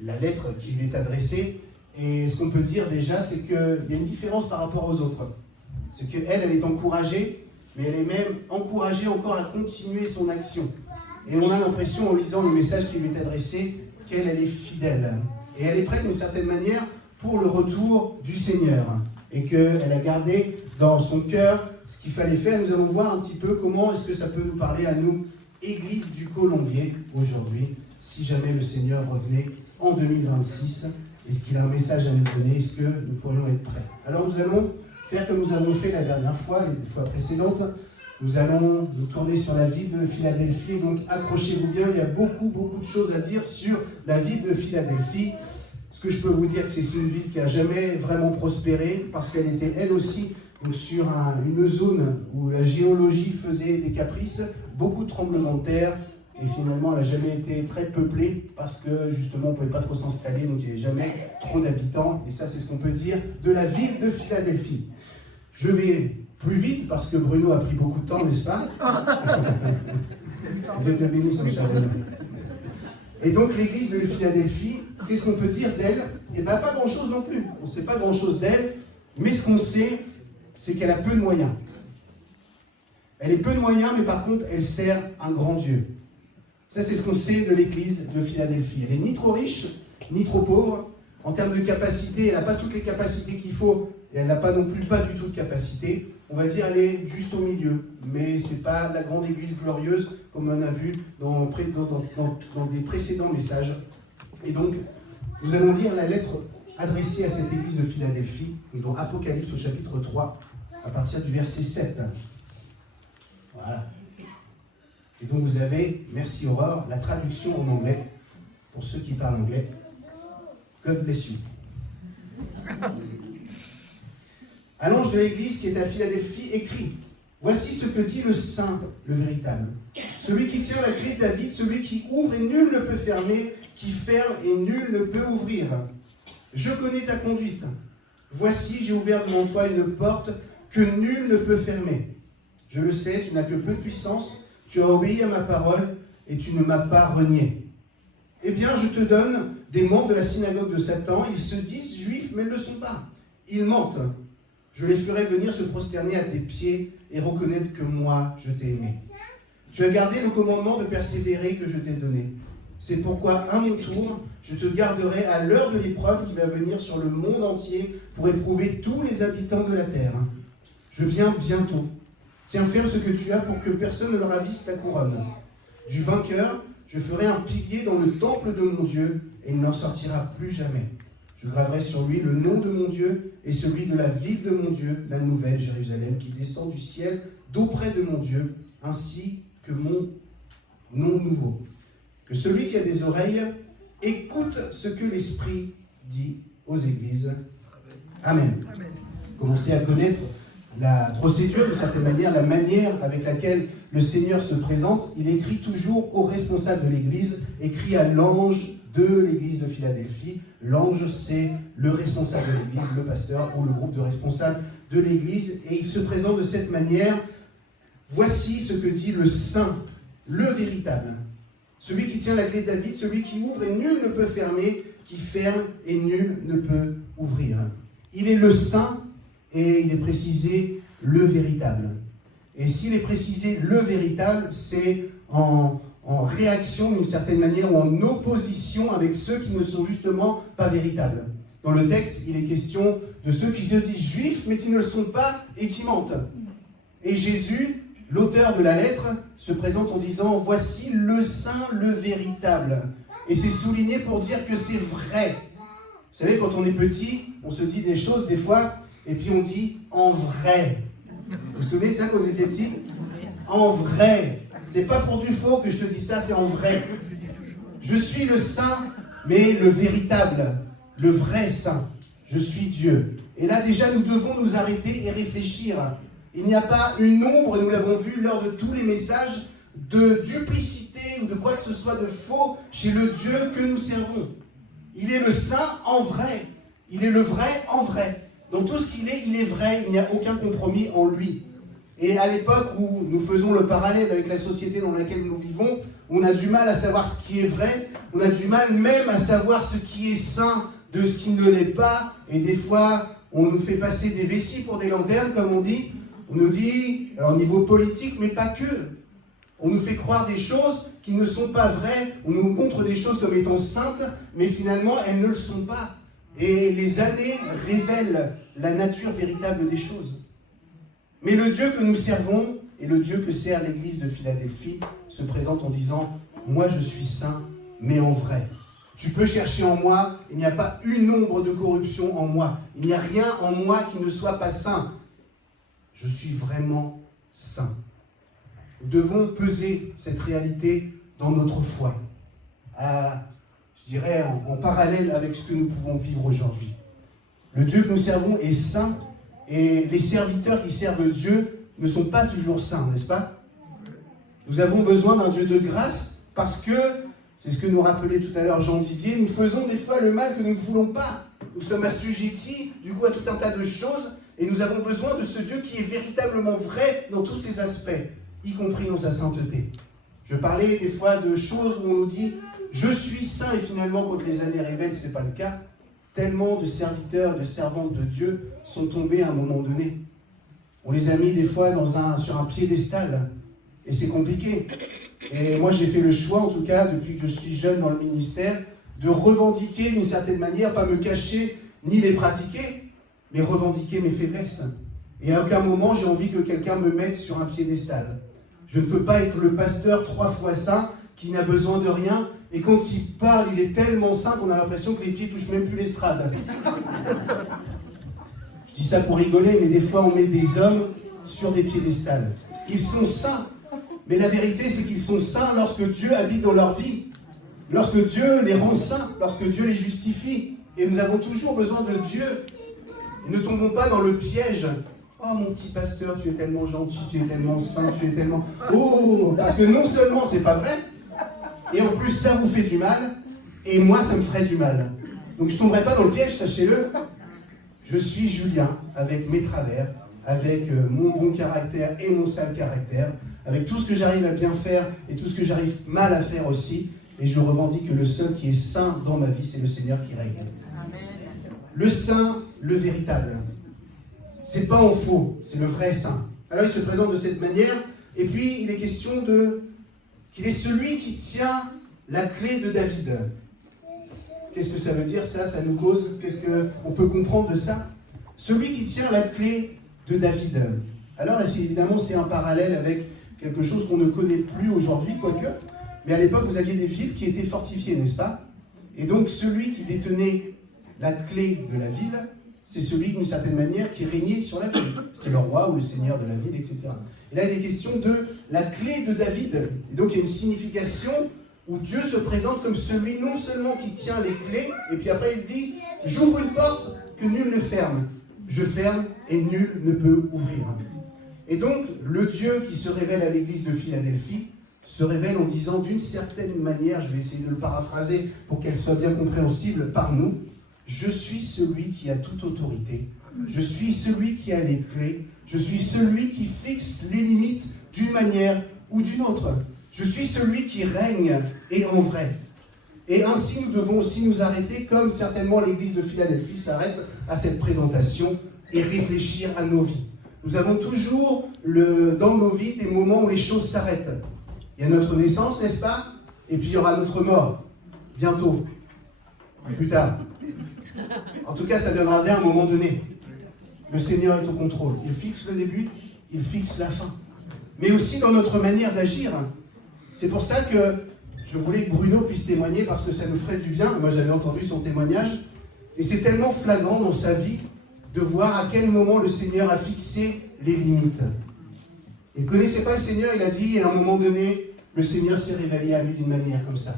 la lettre qui lui est adressée. Et ce qu'on peut dire déjà, c'est qu'il y a une différence par rapport aux autres. C'est qu'elle, elle est encouragée, mais elle est même encouragée encore à continuer son action. Et on a l'impression, en lisant le message qui lui est adressé, qu'elle, elle est fidèle. Et elle est prête, d'une certaine manière, pour le retour du Seigneur. Et qu'elle a gardé dans son cœur ce qu'il fallait faire. Nous allons voir un petit peu comment est-ce que ça peut nous parler à nous, Église du Colombier, aujourd'hui, si jamais le Seigneur revenait en 2026. Est-ce qu'il a un message à nous donner? Est-ce que nous pourrions être prêts? Alors nous allons faire comme nous avons fait la dernière fois, les fois précédentes. Nous allons nous tourner sur la ville de Philadelphie. Donc accrochez-vous bien, il y a beaucoup de choses à dire sur la ville de Philadelphie. Ce que je peux vous dire, c'est que c'est une ville qui n'a jamais vraiment prospéré, parce qu'elle était elle aussi donc, sur une zone où la géologie faisait des caprices, beaucoup de tremblements de terre, et finalement elle n'a jamais été très peuplée, parce que justement on ne pouvait pas trop s'installer, donc il n'y avait jamais trop d'habitants, et ça c'est ce qu'on peut dire de la ville de Philadelphie. Je vais plus vite, parce que Bruno a pris beaucoup de temps, n'est-ce pas? Dieu te bénisse, mon cher Bruno. Et donc l'église de Philadelphie, qu'est-ce qu'on peut dire d'elle? Eh bien pas grand-chose non plus, on ne sait pas grand-chose d'elle, mais ce qu'on sait, c'est qu'elle a peu de moyens. Elle a peu de moyens, mais par contre, elle sert un grand Dieu. Ça, c'est ce qu'on sait de l'église de Philadelphie. Elle n'est ni trop riche, ni trop pauvre. En termes de capacité, elle n'a pas toutes les capacités qu'il faut, et elle n'a pas non plus pas du tout de capacité. On va dire elle est juste au milieu, mais ce n'est pas la grande église glorieuse comme on a vu dans des précédents messages. Et donc, nous allons lire la lettre adressée à cette église de Philadelphie, dans Apocalypse au chapitre 3, à partir du verset 7. Voilà. Et donc vous avez, merci Aurore, la traduction en anglais, pour ceux qui parlent anglais. God bless you. À l'ange de l'église qui est à Philadelphie, écrit: voici ce que dit le Saint, le véritable. Celui qui tient la clé de David, celui qui ouvre et nul ne peut fermer, qui ferme et nul ne peut ouvrir. Je connais ta conduite. Voici, j'ai ouvert devant toi une porte que nul ne peut fermer. Je le sais, tu n'as que peu de puissance, tu as obéi à ma parole et tu ne m'as pas renié. Eh bien, je te donne des membres de la synagogue de Satan. Ils se disent juifs, mais ils ne le sont pas. Ils mentent. Je les ferai venir se prosterner à tes pieds et reconnaître que moi, je t'ai aimé. Tu as gardé le commandement de persévérer que je t'ai donné. C'est pourquoi, à mon tour, je te garderai à l'heure de l'épreuve qui va venir sur le monde entier pour éprouver tous les habitants de la terre. Je viens bientôt. Tiens ferme ce que tu as pour que personne ne ravisse ta couronne. Du vainqueur, je ferai un pilier dans le temple de mon Dieu et il n'en sortira plus jamais. Je graverai sur lui le nom de mon Dieu et celui de la ville de mon Dieu, la nouvelle Jérusalem, qui descend du ciel d'auprès de mon Dieu, ainsi que mon nom nouveau. Que celui qui a des oreilles écoute ce que l'Esprit dit aux églises. Amen. Commencez à connaître la procédure, de certaine manière, la manière avec laquelle le Seigneur se présente. Il écrit toujours aux responsables de l'Église, écrit à l'ange de l'Église de Philadelphie. L'ange, c'est le responsable de l'Église, le pasteur ou le groupe de responsables de l'Église. Et il se présente de cette manière. Voici ce que dit le Saint, le véritable. Celui qui tient la clé de David, celui qui ouvre et nul ne peut fermer, qui ferme et nul ne peut ouvrir. Il est le Saint et il est précisé le véritable. Et s'il est précisé le véritable, c'est en réaction d'une certaine manière ou en opposition avec ceux qui ne sont justement pas véritables. Dans le texte, il est question de ceux qui se disent juifs mais qui ne le sont pas et qui mentent. Et Jésus, l'auteur de la lettre, se présente en disant « Voici le Saint, le véritable ». Et c'est souligné pour dire que c'est vrai. Vous savez, quand on est petit, on se dit des choses des fois, et puis on dit « en vrai ». Vous vous souvenez de ça quand vous étiez petit ? En vrai. C'est pas pour du faux que je te dis ça, c'est en vrai. Je suis le Saint, mais le véritable, le vrai Saint. Je suis Dieu. Et là déjà, nous devons nous arrêter et réfléchir. Il n'y a pas une ombre, nous l'avons vu lors de tous les messages, de duplicité ou de quoi que ce soit de faux chez le Dieu que nous servons. Il est le Saint en vrai. Il est le vrai en vrai. Dans tout ce qu'il est, il est vrai. Il n'y a aucun compromis en lui. Et à l'époque où nous faisons le parallèle avec la société dans laquelle nous vivons, on a du mal à savoir ce qui est vrai. On a du mal même à savoir ce qui est saint de ce qui ne l'est pas. Et des fois, on nous fait passer des vessies pour des lanternes, comme on dit. On nous dit, au niveau politique, mais pas que. On nous fait croire des choses qui ne sont pas vraies. On nous montre des choses comme étant saintes, mais finalement, elles ne le sont pas. Et les années révèlent la nature véritable des choses. Mais le Dieu que nous servons, et le Dieu que sert l'Église de Philadelphie, se présente en disant « Moi, je suis saint, mais en vrai. Tu peux chercher en moi, il n'y a pas une ombre de corruption en moi. Il n'y a rien en moi qui ne soit pas saint. Je suis vraiment saint. » Nous devons peser cette réalité dans notre foi, je dirais en parallèle avec ce que nous pouvons vivre aujourd'hui. Le Dieu que nous servons est saint et les serviteurs qui servent Dieu ne sont pas toujours saints, n'est-ce pas? Nous avons besoin d'un Dieu de grâce parce que, c'est ce que nous rappelait tout à l'heure Jean Didier, nous faisons des fois le mal que nous ne voulons pas. Nous sommes assujettis du coup à tout un tas de choses et nous avons besoin de ce Dieu qui est véritablement vrai dans tous ses aspects, y compris dans sa sainteté. Je parlais des fois de choses où on nous dit « je suis saint » et finalement quand les années révèlent, ce n'est pas le cas. Tellement de serviteurs, de servantes de Dieu sont tombés à un moment donné. On les a mis des fois sur un piédestal et c'est compliqué. Et moi j'ai fait le choix, en tout cas depuis que je suis jeune dans le ministère, de revendiquer d'une certaine manière, pas me cacher ni les pratiquer, mais revendiquer mes faiblesses. Et à aucun moment, j'ai envie que quelqu'un me mette sur un piédestal. Je ne veux pas être le pasteur 3 fois saint qui n'a besoin de rien, et quand il parle, il est tellement saint qu'on a l'impression que les pieds touchent même plus l'estrade. Je dis ça pour rigoler, mais des fois, on met des hommes sur des piédestals. Ils sont saints, mais la vérité, c'est qu'ils sont saints lorsque Dieu habite dans leur vie, lorsque Dieu les rend saints, lorsque Dieu les justifie. Et nous avons toujours besoin de Dieu. Et ne tombons pas dans le piège. Oh mon petit pasteur, tu es tellement gentil, tu es tellement saint, tu es tellement... Oh, parce que non seulement c'est pas vrai, et en plus ça vous fait du mal, et moi ça me ferait du mal. Donc je ne tomberai pas dans le piège, sachez-le. Je suis Julien, avec mes travers, avec mon bon caractère et mon sale caractère, avec tout ce que j'arrive à bien faire et tout ce que j'arrive mal à faire aussi. Et je revendique que le seul qui est saint dans ma vie, c'est le Seigneur qui règne. Amen. Le saint, le véritable. C'est pas en faux, c'est le vrai saint. Alors il se présente de cette manière, et puis il est question qu'il est celui qui tient la clé de David. Qu'est-ce que ça veut dire ça nous cause? Qu'est-ce qu'on peut comprendre de ça? Celui qui tient la clé de David. Alors évidemment c'est un parallèle avec quelque chose qu'on ne connaît plus aujourd'hui, quoique, mais à l'époque vous aviez des villes qui étaient fortifiées, n'est-ce pas? Et donc celui qui détenait la clé de la ville, c'est celui, d'une certaine manière, qui régnait sur la ville. C'était le roi ou le seigneur de la ville, etc. Et là, il est question de la clé de David. Et donc, il y a une signification où Dieu se présente comme celui non seulement qui tient les clés, et puis après, il dit « J'ouvre une porte que nul ne ferme. Je ferme et nul ne peut ouvrir. » Et donc, le Dieu qui se révèle à l'église de Philadelphie se révèle en disant d'une certaine manière, je vais essayer de le paraphraser pour qu'elle soit bien compréhensible par nous, je suis celui qui a toute autorité, je suis celui qui a les clés, je suis celui qui fixe les limites d'une manière ou d'une autre. Je suis celui qui règne et en vrai. Et ainsi, nous devons aussi nous arrêter, comme certainement l'église de Philadelphie s'arrête à cette présentation, et réfléchir à nos vies. Nous avons toujours dans nos vies des moments où les choses s'arrêtent. Il y a notre naissance, n'est-ce pas? Et puis il y aura notre mort, bientôt, plus tard. En tout cas, ça viendra bien à un moment donné. Le Seigneur est au contrôle. Il fixe le début, il fixe la fin. Mais aussi dans notre manière d'agir. C'est pour ça que je voulais que Bruno puisse témoigner, parce que ça nous ferait du bien. Moi, j'avais entendu son témoignage. Et c'est tellement flagrant dans sa vie de voir à quel moment le Seigneur a fixé les limites. Il ne connaissait pas le Seigneur, il a dit, et à un moment donné, le Seigneur s'est révélé à lui d'une manière comme ça.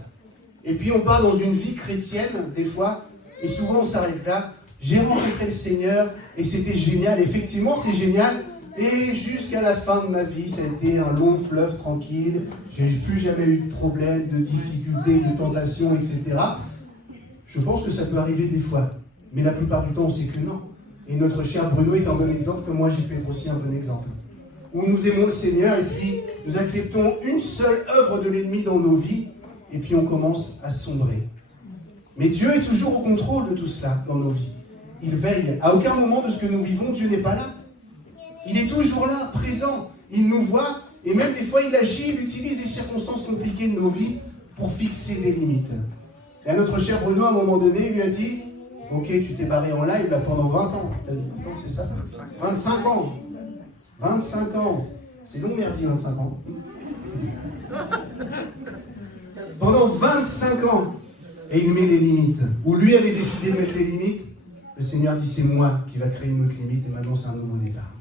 Et puis on part dans une vie chrétienne, des fois, et souvent on s'arrête là. J'ai rencontré le Seigneur et c'était génial. Effectivement, c'est génial. Et jusqu'à la fin de ma vie, ça a été un long fleuve tranquille. J'ai plus jamais eu de problème, de difficultés, de tentations, etc. Je pense que ça peut arriver des fois. Mais la plupart du temps, on sait que non. Et notre cher Bruno est un bon exemple, comme moi j'ai pu être aussi un bon exemple. Où nous aimons le Seigneur et puis nous acceptons une seule œuvre de l'ennemi dans nos vies et puis on commence à sombrer. Mais Dieu est toujours au contrôle de tout cela dans nos vies. Il veille. À aucun moment de ce que nous vivons, Dieu n'est pas là. Il est toujours là, présent. Il nous voit et même des fois il agit, il utilise les circonstances compliquées de nos vies pour fixer des limites. Et à notre cher Bruno, à un moment donné, il lui a dit « Ok, tu t'es barré en live là, pendant 20 ans. » C'est ça 25 ans. 25 ans. C'est long, merci, 25 ans. Pendant 25 ans. Et il met les limites. Où lui avait décidé de mettre les limites, le Seigneur dit c'est moi qui va créer une autre limite et maintenant c'est un nouveau départ.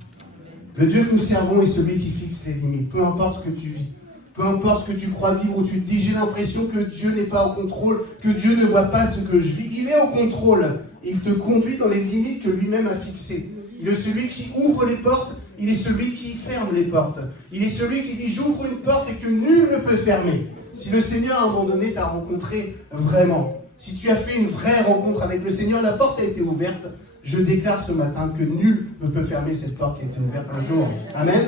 Le Dieu que nous servons est celui qui fixe les limites. Peu importe ce que tu vis, peu importe ce que tu crois vivre, où tu te dis j'ai l'impression que Dieu n'est pas au contrôle, que Dieu ne voit pas ce que je vis. Il est au contrôle. Il te conduit dans les limites que lui-même a fixées. Il est celui qui ouvre les portes, il est celui qui ferme les portes. Il est celui qui dit j'ouvre une porte et que nul ne peut fermer. Si le Seigneur à un moment donné t'a rencontré vraiment, si tu as fait une vraie rencontre avec le Seigneur, la porte a été ouverte, je déclare ce matin que nul ne peut fermer cette porte qui a été ouverte un jour. Amen.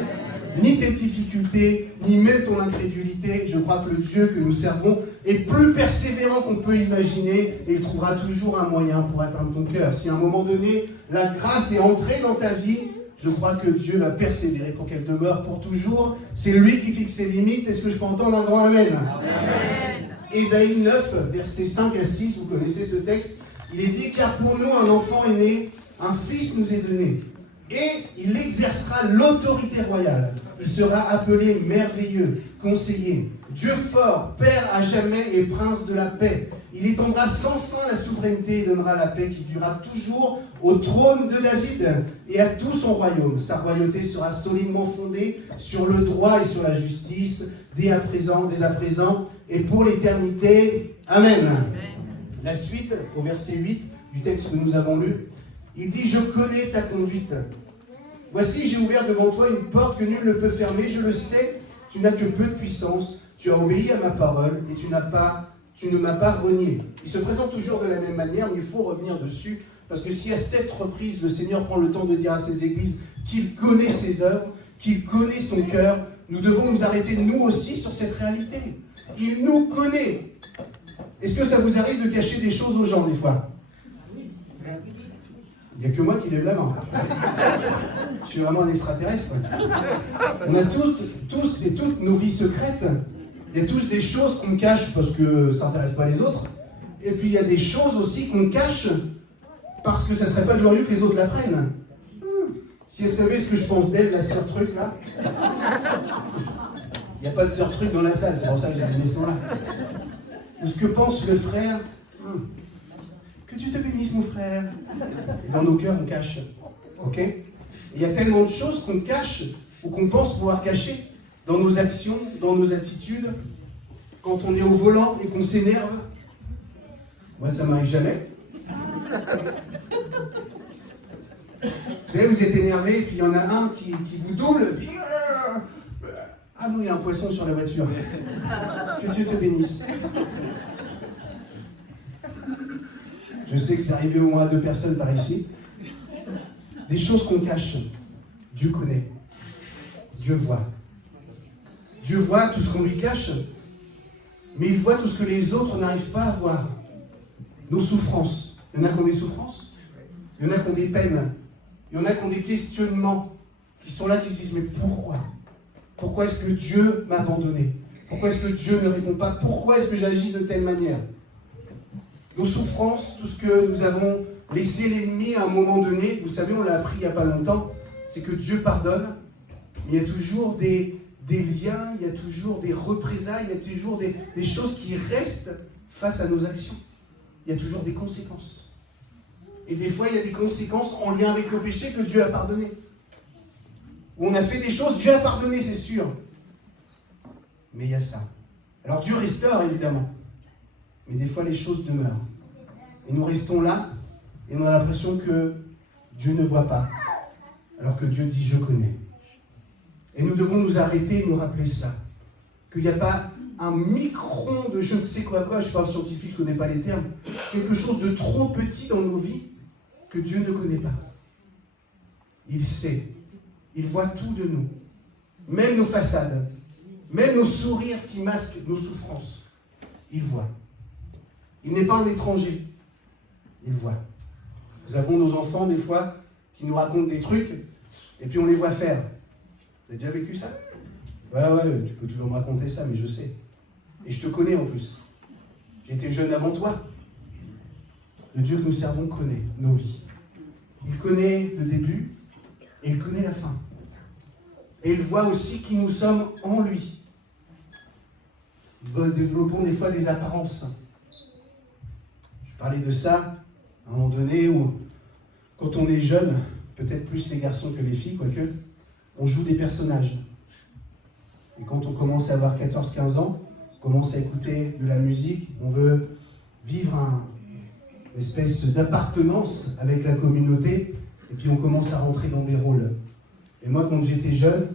Ni tes difficultés, ni même ton incrédulité, je crois que le Dieu que nous servons est plus persévérant qu'on peut imaginer et il trouvera toujours un moyen pour atteindre ton cœur. Si à un moment donné, la grâce est entrée dans ta vie, je crois que Dieu va persévérer pour qu'elle demeure pour toujours. C'est lui qui fixe ses limites. Est-ce que je peux entendre un grand amen? Amen. Ésaïe 9, versets 5 à 6, vous connaissez ce texte. Il est dit, car pour nous un enfant est né, un fils nous est donné, et il exercera l'autorité royale. Il sera appelé merveilleux, conseiller, Dieu fort, Père à jamais et prince de la paix. Il étendra sans fin la souveraineté et donnera la paix qui durera toujours au trône de David et à tout son royaume. Sa royauté sera solidement fondée sur le droit et sur la justice, dès à présent et pour l'éternité. Amen. La suite, au verset 8 du texte que nous avons lu, il dit « Je connais ta conduite. Voici, j'ai ouvert devant toi une porte que nul ne peut fermer. Je le sais, tu n'as que peu de puissance. Tu as obéi à ma parole et tu ne m'as pas renié. » Il se présente toujours de la même manière, mais il faut revenir dessus, parce que si à cette reprise, le Seigneur prend le temps de dire à ses églises qu'il connaît ses œuvres, qu'il connaît son cœur, nous devons nous arrêter nous aussi sur cette réalité. Il nous connaît. Est-ce que ça vous arrive de cacher des choses aux gens des fois? Il n'y a que moi qui lève la main. Je suis vraiment un extraterrestre. On a tous et toutes nos vies secrètes. Il y a tous des choses qu'on cache parce que ça n'intéresse pas les autres. Et puis il y a des choses aussi qu'on cache parce que ça ne serait pas glorieux que les autres l'apprennent. Si elle savait ce que je pense d'elle, la sœur truc là. Il n'y a pas de sœur truc dans la salle, c'est pour ça que j'ai donné ce nom-là. Ou ce que pense le frère. Que Dieu te bénisse, mon frère. Et dans nos cœurs, on cache. Ok? Il y a tellement de choses qu'on cache ou qu'on pense pouvoir cacher dans nos actions, dans nos attitudes, quand on est au volant et qu'on s'énerve. Moi, ça m'arrive jamais. Vous savez, vous êtes énervé, puis il y en a un qui vous double, puis... Ah non, il y a un poisson sur la voiture. Que Dieu te bénisse. Je sais que c'est arrivé au moins à 2 personnes par ici. Des choses qu'on cache, Dieu connaît. Dieu voit. Dieu voit tout ce qu'on lui cache, mais il voit tout ce que les autres n'arrivent pas à voir. Nos souffrances. Il y en a qui ont des souffrances. Il y en a qui ont des peines. Il y en a qui ont des questionnements qui sont là, qui se disent, mais pourquoi? Pourquoi est-ce que Dieu m'a abandonné? Pourquoi est-ce que Dieu ne répond pas? Pourquoi est-ce que j'agis de telle manière? Nos souffrances, tout ce que nous avons laissé l'ennemi à un moment donné, vous savez, on l'a appris il n'y a pas longtemps, c'est que Dieu pardonne, mais il y a toujours des liens, il y a toujours des représailles, il y a toujours des choses qui restent face à nos actions. Il y a toujours des conséquences. Et des fois, il y a des conséquences en lien avec le péché que Dieu a pardonné. Où on a fait des choses, Dieu a pardonné, c'est sûr. Mais il y a ça. Alors Dieu restaure, évidemment. Mais des fois, les choses demeurent. Et nous restons là, et on a l'impression que Dieu ne voit pas. Alors que Dieu dit, je connais. Et nous devons nous arrêter et nous rappeler ça. Qu'il n'y a pas un micron de je ne sais quoi, je ne suis pas scientifique, je ne connais pas les termes, quelque chose de trop petit dans nos vies que Dieu ne connaît pas. Il sait. Il voit tout de nous. Même nos façades. Même nos sourires qui masquent nos souffrances. Il voit. Il n'est pas un étranger. Il voit. Nous avons nos enfants, des fois, qui nous racontent des trucs, et puis on les voit faire. Vous avez déjà vécu ça? Ouais, tu peux toujours me raconter ça, mais je sais. Et je te connais en plus. J'étais jeune avant toi. Le Dieu que nous servons connaît nos vies. Il connaît le début, et il connaît la fin. Et il voit aussi qui nous sommes en lui. Nous développons des fois des apparences. Je parlais de ça à un moment donné où, quand on est jeune, peut-être plus les garçons que les filles, quoique, on joue des personnages. Et quand on commence à avoir 14-15 ans, on commence à écouter de la musique, on veut vivre une espèce d'appartenance avec la communauté, et puis on commence à rentrer dans des rôles. Et moi, quand j'étais jeune,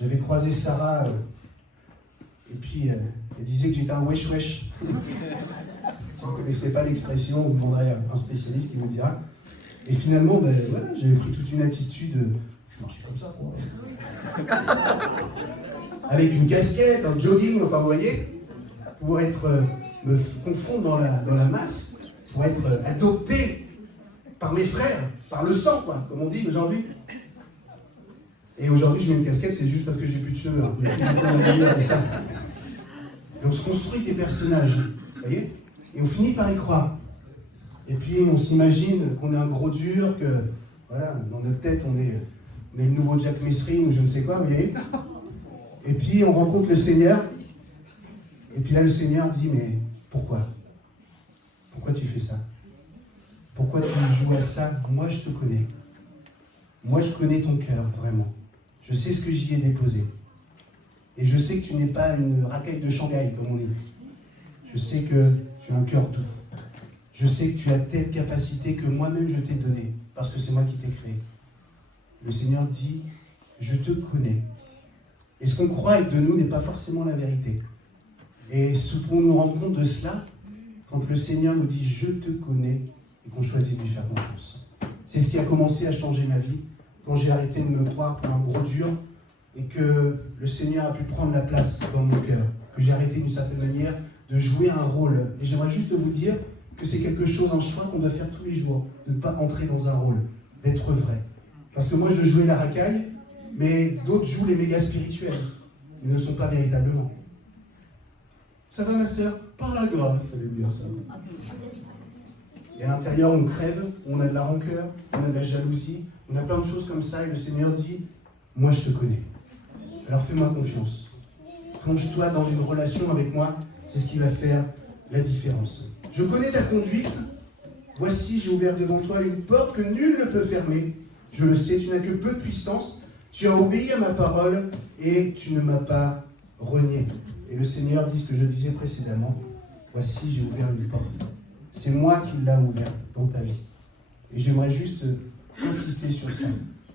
j'avais croisé Sarah, et puis elle disait que j'étais un wesh-wesh. Si vous ne connaissez pas l'expression, vous demanderez à un spécialiste qui vous dira. Et finalement, voilà, j'avais pris toute une attitude, je marchais comme ça, quoi. Avec une casquette, un jogging, enfin vous voyez, pour me confondre dans la masse, pour être adopté par mes frères, par le sang, quoi, comme on dit aujourd'hui. Et aujourd'hui, je mets une casquette, c'est juste parce que j'ai plus de cheveux. Hein. Et on se construit des personnages, vous voyez, et on finit par y croire. Et puis on s'imagine qu'on est un gros dur, que voilà, dans notre tête on est le nouveau Jack Messrine ou je ne sais quoi, vous voyez. Et puis on rencontre le Seigneur. Et puis là le Seigneur dit, mais pourquoi? Pourquoi tu fais ça? Pourquoi tu joues à ça? Moi je te connais. Moi je connais ton cœur, vraiment. Je sais ce que j'y ai déposé. Et je sais que tu n'es pas une racaille de Shanghai, comme on dit. Je sais que tu as un cœur doux. Je sais que tu as telle capacité que moi-même je t'ai donnée, parce que c'est moi qui t'ai créé. Le Seigneur dit, je te connais. Et ce qu'on croit être de nous n'est pas forcément la vérité. Et pour nous rendre compte de cela, quand le Seigneur nous dit, je te connais, et qu'on choisit de lui faire confiance. C'est ce qui a commencé à changer ma vie, quand j'ai arrêté de me croire pour un gros dur, et que le Seigneur a pu prendre la place dans mon cœur, que j'ai arrêté d'une certaine manière de jouer un rôle. Et j'aimerais juste vous dire que c'est quelque chose, un choix qu'on doit faire tous les jours, de ne pas entrer dans un rôle, d'être vrai. Parce que moi je jouais la racaille, mais d'autres jouent les méga spirituels. Ils ne le sont pas véritablement. Ça va ma sœur? Par la grâce, elle est bien ça. Et à l'intérieur on crève, on a de la rancœur, on a de la jalousie, on a plein de choses comme ça, et le Seigneur dit, moi je te connais. Alors fais-moi confiance. Plonge-toi dans une relation avec moi, c'est ce qui va faire la différence. Je connais ta conduite. Voici, j'ai ouvert devant toi une porte que nul ne peut fermer. Je le sais, tu n'as que peu de puissance. Tu as obéi à ma parole et tu ne m'as pas renié. Et le Seigneur dit ce que je disais précédemment. Voici, j'ai ouvert une porte. C'est moi qui l'ai ouverte dans ta vie. Et j'aimerais juste insister sur ça.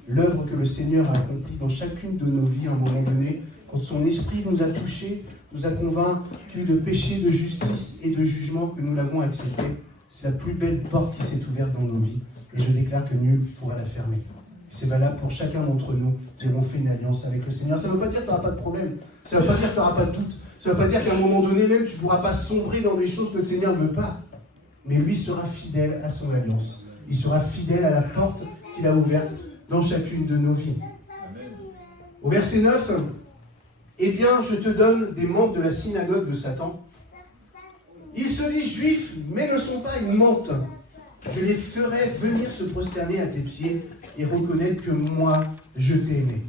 L'œuvre que le Seigneur a accomplie dans chacune de nos vies à un moment donné, quand son esprit nous a touchés, nous a convaincus de péché, de justice et de jugement, que nous l'avons accepté. C'est la plus belle porte qui s'est ouverte dans nos vies. Et je déclare que nul ne pourra la fermer. C'est valable pour chacun d'entre nous qui avons fait une alliance avec le Seigneur. Ça ne veut pas dire que tu n'auras pas de problème. Ça ne veut pas dire que tu n'auras pas de doute. Ça ne veut pas dire qu'à un moment donné, même, tu ne pourras pas sombrer dans des choses que le Seigneur ne veut pas. Mais lui sera fidèle à son alliance. Il sera fidèle à la porte qu'il a ouverte dans chacune de nos vies. Au verset 9, eh bien, je te donne des membres de la synagogue de Satan. Ils se disent juifs, mais ne sont pas, ils mentent. Je les ferai venir se prosterner à tes pieds et reconnaître que moi, je t'ai aimé.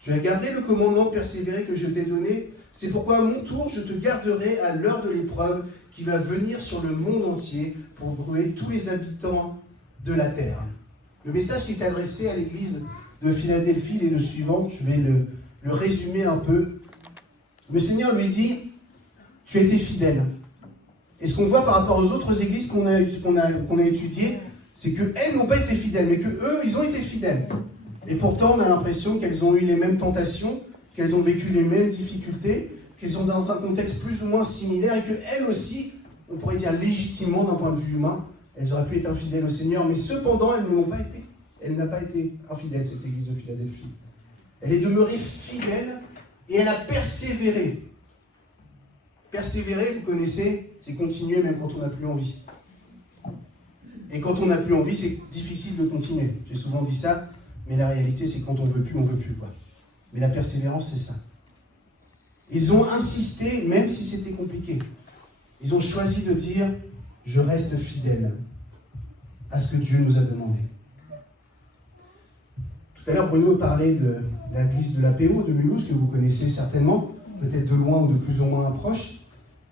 Tu as gardé le commandement persévéré que je t'ai donné. C'est pourquoi à mon tour, je te garderai à l'heure de l'épreuve qui va venir sur le monde entier pour brûler tous les habitants de la terre. Le message qui est adressé à l'église de Philadelphie est le suivant. Je vais le résumer un peu. Le Seigneur lui dit, tu as été fidèle. Et ce qu'on voit par rapport aux autres églises qu'on a étudiées, c'est qu'elles n'ont pas été fidèles, mais qu'eux, ils ont été fidèles. Et pourtant, on a l'impression qu'elles ont eu les mêmes tentations, qu'elles ont vécu les mêmes difficultés, qu'elles sont dans un contexte plus ou moins similaire, et qu'elles aussi, on pourrait dire légitimement d'un point de vue humain, elles auraient pu être infidèles au Seigneur, mais cependant, elles ne l'ont pas été. Elle n'a pas été infidèle, cette église de Philadelphie. Elle est demeurée fidèle et elle a persévéré. Persévérer, vous connaissez, c'est continuer même quand on n'a plus envie. Et quand on n'a plus envie, c'est difficile de continuer. J'ai souvent dit ça, mais la réalité, c'est que quand on ne veut plus, on ne veut plus, quoi. Mais la persévérance, c'est ça. Ils ont insisté, même si c'était compliqué. Ils ont choisi de dire, je reste fidèle à ce que Dieu nous a demandé. Tout à l'heure, Bruno parlait de l'église de l'APO de Mulhouse, que vous connaissez certainement, peut-être de loin ou de plus ou moins proche.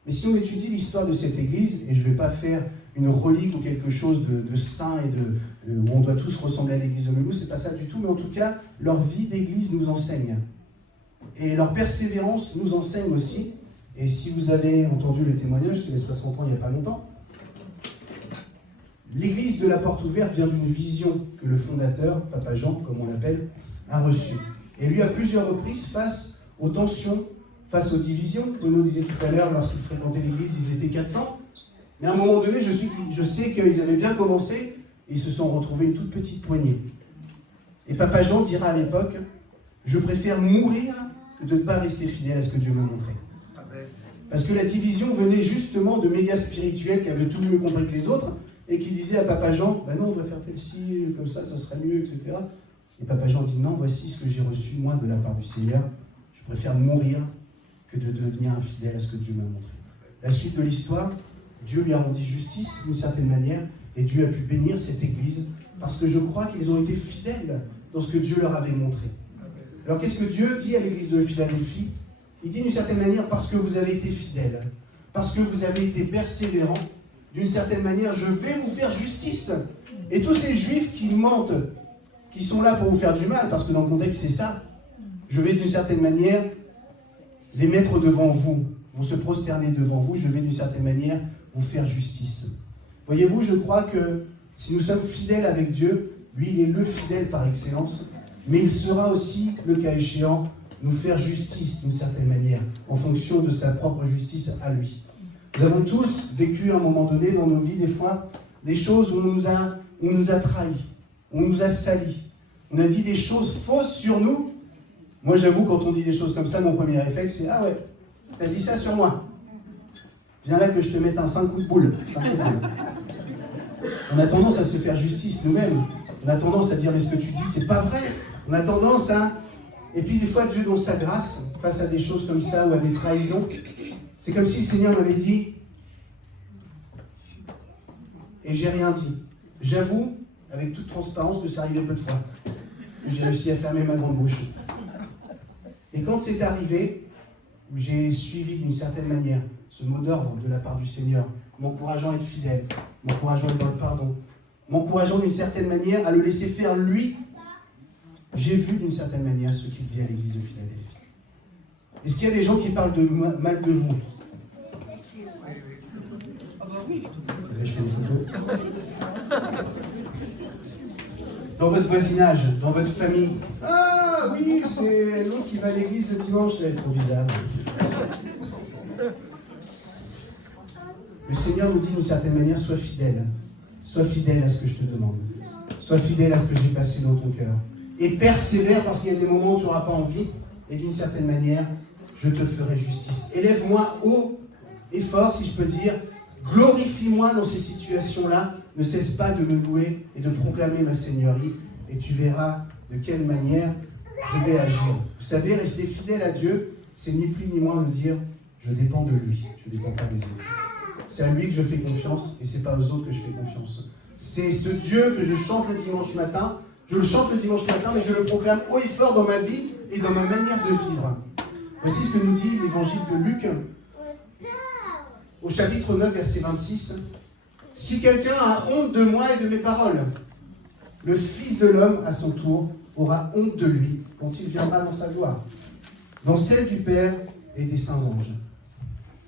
Mais si on étudie l'histoire de cette église, et je ne vais pas faire une relique ou quelque chose de saint et où on doit tous ressembler à l'église de Mulhouse, c'est pas ça du tout, mais en tout cas, leur vie d'église nous enseigne. Et leur persévérance nous enseigne aussi. Et si vous avez entendu les témoignages, c'était les 60 ans il n'y a pas longtemps, l'église de la Porte Ouverte vient d'une vision que le fondateur, Papa Jean, comme on l'appelle, a reçue. Et lui, à plusieurs reprises, face aux tensions, face aux divisions, Bruno disait tout à l'heure, lorsqu'il fréquentait l'église, ils étaient 400. Mais à un moment donné, je sais qu'ils avaient bien commencé, et ils se sont retrouvés une toute petite poignée. Et Papa Jean dira à l'époque, je préfère mourir que de ne pas rester fidèle à ce que Dieu m'a montré. Parce que la division venait justement de méga spirituels qui avaient tout mieux compris que les autres, et qui disaient à Papa Jean, ben non, on va faire tel-ci, comme ça serait mieux, etc. Et Papa Jean dit, non, voici ce que j'ai reçu, moi, de la part du Seigneur. Je préfère mourir que de devenir infidèle à ce que Dieu m'a montré. La suite de l'histoire, Dieu lui a rendu justice d'une certaine manière, Et Dieu a pu bénir cette église parce que je crois qu'ils ont été fidèles dans ce que Dieu leur avait montré. Alors qu'est-ce que Dieu dit à l'église de Philadelphie? Il dit d'une certaine manière, parce que vous avez été fidèles, parce que vous avez été persévérants, d'une certaine manière, je vais vous faire justice. Et tous ces juifs qui mentent, qui sont là pour vous faire du mal, parce que dans le contexte c'est ça, je vais d'une certaine manière les mettre devant vous, vont se prosterner devant vous, je vais d'une certaine manière vous faire justice. Voyez-vous, je crois que si nous sommes fidèles avec Dieu, lui il est le fidèle par excellence, mais il sera aussi, le cas échéant, nous faire justice d'une certaine manière, en fonction de sa propre justice à lui. Nous avons tous vécu à un moment donné dans nos vies, des fois, des choses où on nous a trahis, on nous a salis, on a dit des choses fausses sur nous. Moi j'avoue, quand on dit des choses comme ça, mon premier réflexe c'est « Ah ouais, t'as dit ça sur moi. Viens là que je te mette un 5 coups de boule. » On a tendance à se faire justice nous-mêmes. On a tendance à dire « Mais ce que tu dis, c'est pas vrai. » On a tendance à... Et puis des fois, Dieu, dans sa grâce, face à des choses comme ça ou à des trahisons, c'est comme si le Seigneur m'avait dit et j'ai rien dit. J'avoue, avec toute transparence, que ça arrivait peu de fois. Et j'ai réussi à fermer ma grande bouche. Et quand c'est arrivé, j'ai suivi d'une certaine manière ce mot d'ordre de la part du Seigneur, m'encourageant à être fidèle, m'encourageant à être dans le pardon, m'encourageant d'une certaine manière à le laisser faire lui. J'ai vu d'une certaine manière ce qu'il dit à l'église de Philadelphie. Est-ce qu'il y a des gens qui parlent de mal de vous? Je fais une photo. Dans votre voisinage, dans votre famille. Ah oui, c'est l'autre qui va à l'église le dimanche, c'est trop bizarre. Le Seigneur nous dit d'une certaine manière, sois fidèle. Sois fidèle à ce que je te demande. Sois fidèle à ce que j'ai passé dans ton cœur. Et persévère parce qu'il y a des moments où tu n'auras pas envie. Et d'une certaine manière, je te ferai justice. Élève-moi haut et fort, si je peux dire. Glorifie-moi dans ces situations-là. Ne cesse pas de me louer et de proclamer ma seigneurie. Et tu verras de quelle manière je vais agir. Vous savez, rester fidèle à Dieu, c'est ni plus ni moins de dire je dépends de lui, je ne dépends pas des autres. C'est à lui que je fais confiance et ce n'est pas aux autres que je fais confiance. C'est ce Dieu que je chante le dimanche matin. Je le chante le dimanche matin, mais je le proclame haut et fort dans ma vie et dans ma manière de vivre. Voici ce que nous dit l'évangile de Luc, au chapitre 9, verset 26. « Si quelqu'un a honte de moi et de mes paroles, le Fils de l'homme, à son tour, aura honte de lui quand il viendra dans sa gloire, dans celle du Père et des saints anges. »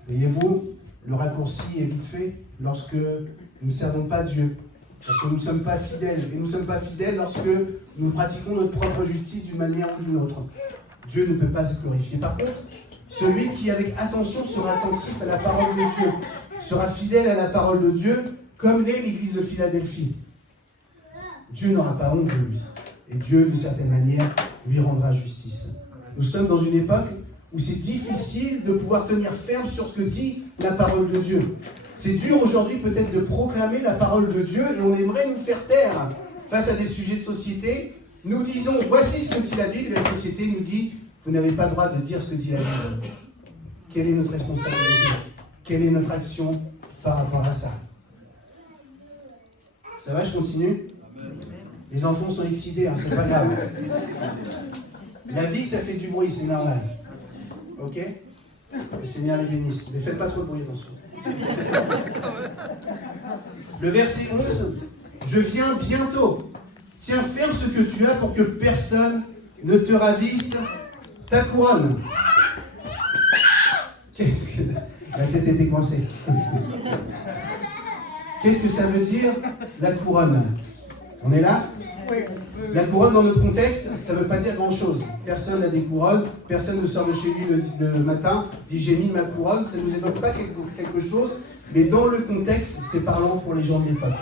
Voyez-vous, le raccourci est vite fait lorsque nous ne servons pas Dieu. Parce que nous ne sommes pas fidèles. Et nous ne sommes pas fidèles lorsque nous pratiquons notre propre justice d'une manière ou d'une autre. Dieu ne peut pas se glorifier. Par contre, celui qui avec attention sera attentif à la parole de Dieu, sera fidèle à la parole de Dieu, comme l'est l'église de Philadelphie, Dieu n'aura pas honte de lui. Et Dieu, d'une certaine manière, lui rendra justice. Nous sommes dans une époque où c'est difficile de pouvoir tenir ferme sur ce que dit la parole de Dieu. C'est dur aujourd'hui peut-être de proclamer la parole de Dieu et on aimerait nous faire taire face à des sujets de société. Nous disons, voici ce que dit la Bible, et la société nous dit, vous n'avez pas le droit de dire ce que dit la Bible. Quelle est notre responsabilité? Quelle est notre action par rapport à ça? Ça va, je continue? Les enfants sont excités, hein, c'est pas grave. La vie, ça fait du bruit, c'est normal. Ok? Le Seigneur les bénisse. Mais faites pas trop de bruit, attention. Le verset 11, je viens bientôt. Tiens ferme ce que tu as pour que personne ne te ravisse ta couronne. Qu'est-ce que... La tête était coincée. Qu'est-ce que ça veut dire, la couronne? On est là? La couronne, dans notre contexte, ça ne veut pas dire grand-chose. Personne n'a des couronnes, personne ne sort de chez lui le matin, dit j'ai mis ma couronne, ça ne nous évoque pas quelque chose, mais dans le contexte, c'est parlant pour les gens de l'époque.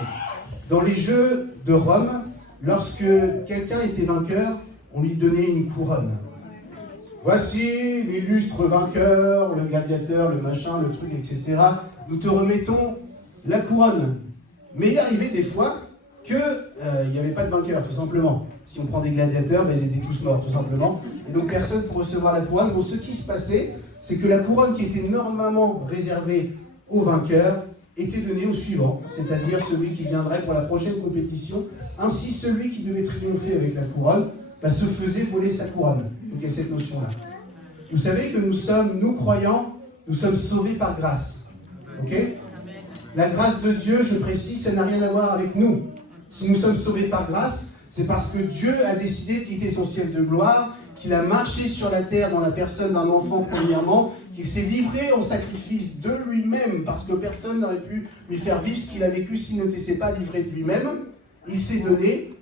Dans les Jeux de Rome, lorsque quelqu'un était vainqueur, on lui donnait une couronne. Voici l'illustre vainqueur, le gladiateur, le machin, le truc, etc. Nous te remettons la couronne. Mais il arrivait des fois qu'il n'y avait pas de vainqueur, tout simplement. Si on prend des gladiateurs, ben, ils étaient tous morts, tout simplement. Et donc personne pour recevoir la couronne. Donc ce qui se passait, c'est que la couronne qui était normalement réservée aux vainqueurs était donné au suivant, c'est-à-dire celui qui viendrait pour la prochaine compétition. Ainsi, celui qui devait triompher avec la couronne se faisait voler sa couronne. Donc il y a cette notion-là. Vous savez que nous croyants, nous sommes sauvés par grâce. Ok ? La grâce de Dieu, je précise, ça n'a rien à voir avec nous. Si nous sommes sauvés par grâce, c'est parce que Dieu a décidé de quitter son ciel de gloire, qu'il a marché sur la terre dans la personne d'un enfant premièrement, qu'il s'est livré en sacrifice de lui-même, parce que personne n'aurait pu lui faire vivre ce qu'il a vécu s'il ne s'est pas livré de lui-même. Il s'est donné,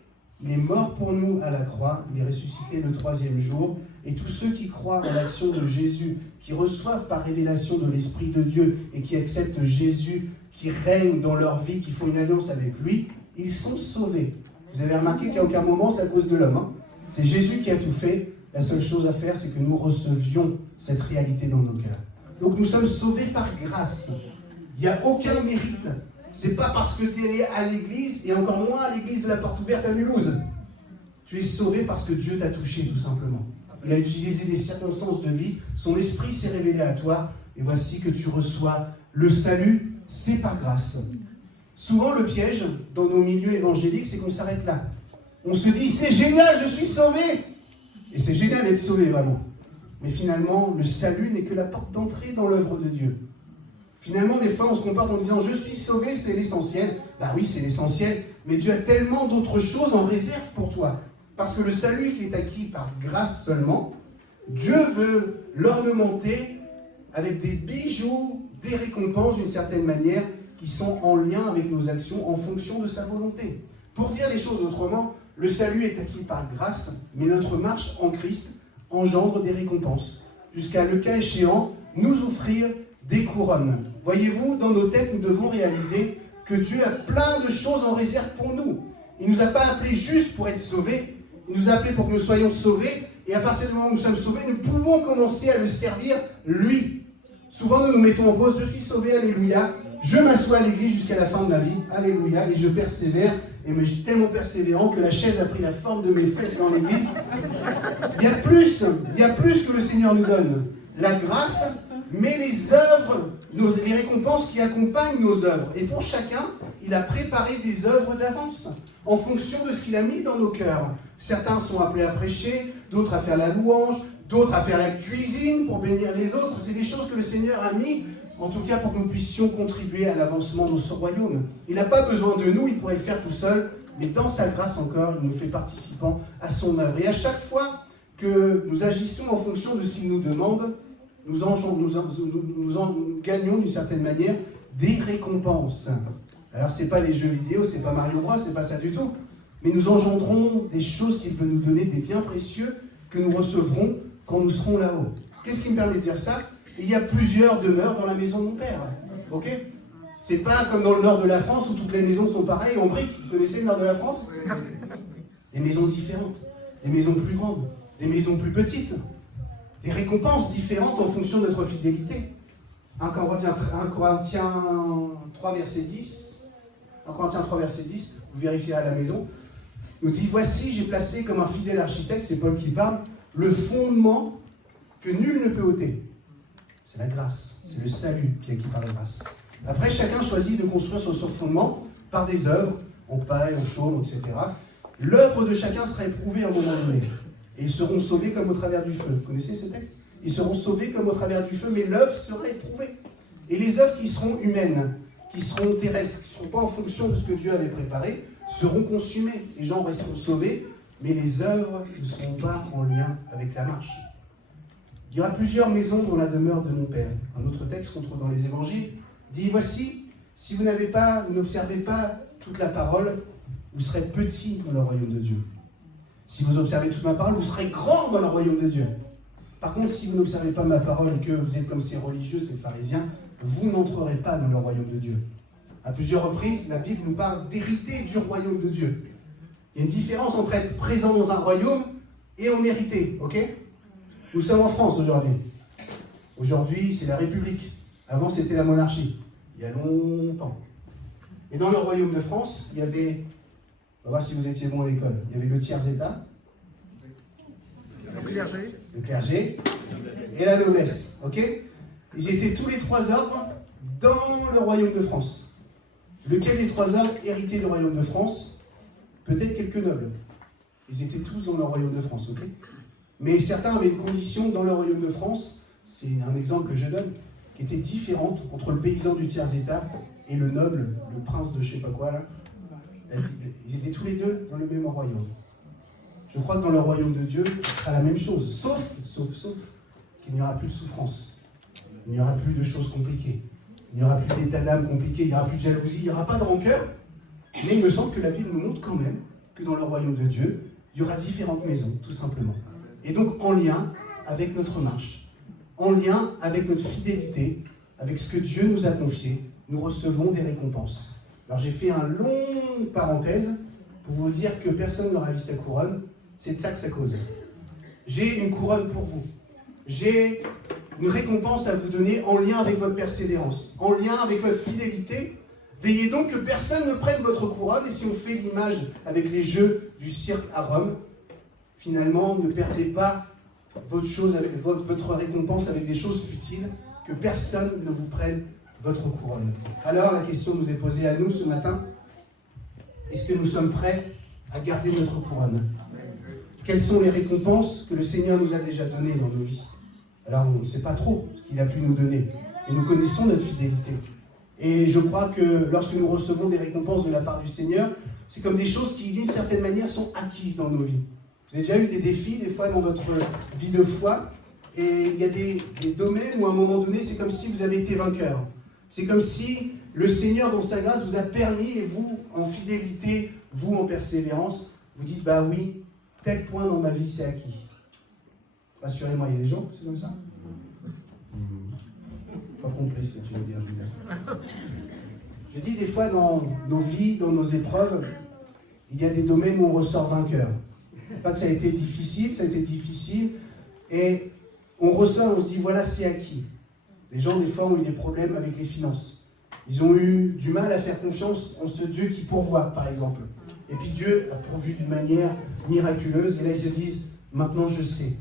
il est mort pour nous à la croix, il est ressuscité le 3e jour, et tous ceux qui croient en l'action de Jésus, qui reçoivent par révélation de l'Esprit de Dieu, et qui acceptent Jésus, qui règne dans leur vie, qui font une alliance avec lui, ils sont sauvés. Vous avez remarqué qu'à aucun moment c'est à cause de l'homme. Hein. C'est Jésus qui a tout fait. La seule chose à faire, c'est que nous recevions cette réalité dans nos cœurs. Donc nous sommes sauvés par grâce. Il n'y a aucun mérite. C'est pas parce que tu es allé à l'église, et encore moins à l'église de la Porte Ouverte à Mulhouse. Tu es sauvé parce que Dieu t'a touché, tout simplement. Il a utilisé des circonstances de vie, son esprit s'est révélé à toi, et voici que tu reçois le salut, c'est par grâce. Souvent, le piège dans nos milieux évangéliques, c'est qu'on s'arrête là. On se dit, c'est génial, je suis sauvé. Et c'est génial d'être sauvé, vraiment. Mais finalement, le salut n'est que la porte d'entrée dans l'œuvre de Dieu. Finalement, des fois, on se comporte en disant, je suis sauvé, c'est l'essentiel. Bah oui, c'est l'essentiel, mais Dieu a tellement d'autres choses en réserve pour toi. Parce que le salut qui est acquis par grâce seulement, Dieu veut l'ornementer avec des bijoux, des récompenses d'une certaine manière, qui sont en lien avec nos actions en fonction de sa volonté. Pour dire les choses autrement, le salut est acquis par grâce, mais notre marche en Christ engendre des récompenses, jusqu'à, le cas échéant, nous offrir des couronnes. Voyez-vous, dans nos têtes, nous devons réaliser que Dieu a plein de choses en réserve pour nous. Il ne nous a pas appelés juste pour être sauvés, il nous a appelés pour que nous soyons sauvés, et à partir du moment où nous sommes sauvés, nous pouvons commencer à le servir, lui. Souvent, nous nous mettons en pause, je suis sauvé, alléluia, je m'assois à l'église jusqu'à la fin de ma vie, alléluia, et je persévère, et je suis tellement persévérant que la chaise a pris la forme de mes fesses dans l'église. Il y a plus que le Seigneur nous donne. La grâce, mais les œuvres, les récompenses qui accompagnent nos œuvres. Et pour chacun, il a préparé des œuvres d'avance, en fonction de ce qu'il a mis dans nos cœurs. Certains sont appelés à prêcher, d'autres à faire la louange, d'autres à faire la cuisine pour bénir les autres. C'est des choses que le Seigneur a mis, en tout cas pour que nous puissions contribuer à l'avancement de son royaume. Il n'a pas besoin de nous, il pourrait le faire tout seul, mais dans sa grâce encore, il nous fait participants à son œuvre. Et à chaque fois que nous agissons en fonction de ce qu'il nous demande, nous gagnons d'une certaine manière des récompenses. Alors ce n'est pas les jeux vidéo, ce n'est pas Mario Bros, ce n'est pas ça du tout. Mais nous engendrons des choses qu'il veut nous donner, des biens précieux que nous recevrons quand nous serons là-haut. Qu'est-ce qui me permet de dire ça? Il y a plusieurs demeures dans la maison de mon père. Ok? C'est pas comme dans le nord de la France où toutes les maisons sont pareilles en briques. Vous connaissez le nord de la France? Des maisons différentes, des maisons plus grandes, des maisons plus petites, des récompenses différentes en fonction de notre fidélité. 1 Corinthiens 3, verset 10. 1 Corinthiens 3, verset 10, vous vérifierez à la maison, nous dit, voici, j'ai placé comme un fidèle architecte, c'est Paul qui parle, le fondement que nul ne peut ôter. C'est la grâce, c'est le salut qui est acquis par la grâce. Après, chacun choisit de construire son fondement par des œuvres, en paille, en chaume, etc. L'œuvre de chacun sera éprouvée à un moment donné. Et ils seront sauvés comme au travers du feu. Vous connaissez ce texte? Ils seront sauvés comme au travers du feu, mais l'œuvre sera éprouvée. Et les œuvres qui seront humaines, qui seront terrestres, qui ne seront pas en fonction de ce que Dieu avait préparé, seront consumées. Les gens resteront sauvés, mais les œuvres ne seront pas en lien avec la marche. Il y aura plusieurs maisons dans la demeure de mon Père. Un autre texte qu'on trouve dans les évangiles dit, voici, si vous n'observez pas toute la parole, vous serez petits dans le royaume de Dieu. Si vous observez toute ma parole, vous serez grands dans le royaume de Dieu. Par contre, si vous n'observez pas ma parole et que vous êtes comme ces religieux, ces pharisiens, vous n'entrerez pas dans le royaume de Dieu. À plusieurs reprises, la Bible nous parle d'hériter du royaume de Dieu. Il y a une différence entre être présent dans un royaume et en hériter, ok? Nous sommes en France aujourd'hui. Aujourd'hui, c'est la République. Avant, c'était la monarchie. Il y a longtemps. Et dans le royaume de France, il y avait, on va voir si vous étiez bon à l'école, il y avait le tiers-état, le clergé et la noblesse, ok? Ils étaient tous les trois ordres Dans le royaume de France, lequel des trois hommes héritaient du royaume de France? Peut-être quelques nobles. Ils étaient tous dans le royaume de France, ok? Mais certains avaient une condition dans le royaume de France, c'est un exemple que je donne, qui était différente entre le paysan du tiers-état et le noble, le prince de je sais pas quoi là. Ils étaient tous les deux dans le même royaume. Je crois que dans le royaume de Dieu, ce sera la même chose, sauf qu'il n'y aura plus de souffrance, il n'y aura plus de choses compliquées, il n'y aura plus d'état d'âme compliqué, il n'y aura plus de jalousie, il n'y aura pas de rancœur. Mais il me semble que la Bible nous montre quand même que dans le royaume de Dieu, il y aura différentes maisons, tout simplement. Et donc en lien avec notre marche, en lien avec notre fidélité, avec ce que Dieu nous a confié, nous recevons des récompenses. Alors j'ai fait une longue parenthèse pour vous dire que personne n'aura vu sa couronne, c'est de ça que ça cause. J'ai une couronne pour vous. J'ai une récompense à vous donner en lien avec votre persévérance, en lien avec votre fidélité. Veillez donc que personne ne prenne votre couronne, et si on fait l'image avec les jeux du cirque à Rome, finalement, ne perdez pas votre récompense avec des choses futiles, que personne ne vous prenne votre couronne. Alors la question nous est posée à nous ce matin, est-ce que nous sommes prêts à garder notre couronne? Quelles sont les récompenses que le Seigneur nous a déjà données dans nos vies? Alors on ne sait pas trop ce qu'il a pu nous donner, et nous connaissons notre fidélité. Et je crois que lorsque nous recevons des récompenses de la part du Seigneur, c'est comme des choses qui, d'une certaine manière, sont acquises dans nos vies. Vous avez déjà eu des défis, des fois, dans votre vie de foi, et il y a des domaines où, à un moment donné, c'est comme si vous avez été vainqueur. C'est comme si le Seigneur, dans sa grâce, vous a permis, et vous, en fidélité, vous, en persévérance, vous dites, bah oui, tel point dans ma vie, c'est acquis. Rassurez-moi, il y a des gens, c'est comme ça? Pas compris ce que tu veux dire, Julien. Je dis des fois dans nos vies, dans nos épreuves, il y a des domaines où on ressort vainqueur. Pas que ça a été difficile, et on ressort, on se dit voilà, c'est acquis. Les gens, des fois, ont eu des problèmes avec les finances. Ils ont eu du mal à faire confiance en ce Dieu qui pourvoit, par exemple. Et puis Dieu a pourvu d'une manière miraculeuse, et là ils se disent maintenant je sais.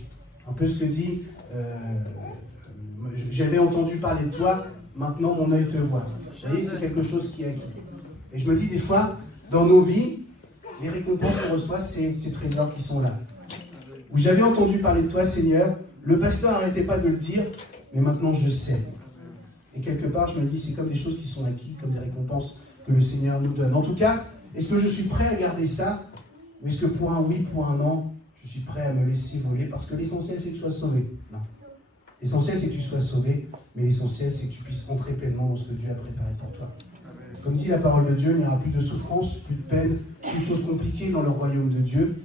Un peu ce que dit j'avais entendu parler de toi, maintenant mon œil te voit. Vous voyez, c'est quelque chose qui est acquis. Et je me dis des fois, dans nos vies, les récompenses qu'on reçoit, c'est ces trésors qui sont là. Où j'avais entendu parler de toi, Seigneur, le pasteur n'arrêtait pas de le dire, mais maintenant je sais. Et quelque part, je me dis, c'est comme des choses qui sont acquises, comme des récompenses que le Seigneur nous donne. En tout cas, est-ce que je suis prêt à garder ça? Ou est-ce que pour un oui, pour un non, je suis prêt à me laisser voler? Parce que l'essentiel, c'est que tu sois sauvé. Non. L'essentiel, c'est que tu sois sauvé, mais l'essentiel, c'est que tu puisses rentrer pleinement dans ce que Dieu a préparé pour toi. Comme dit la parole de Dieu, il n'y aura plus de souffrance, plus de peine, plus de choses compliquées dans le royaume de Dieu.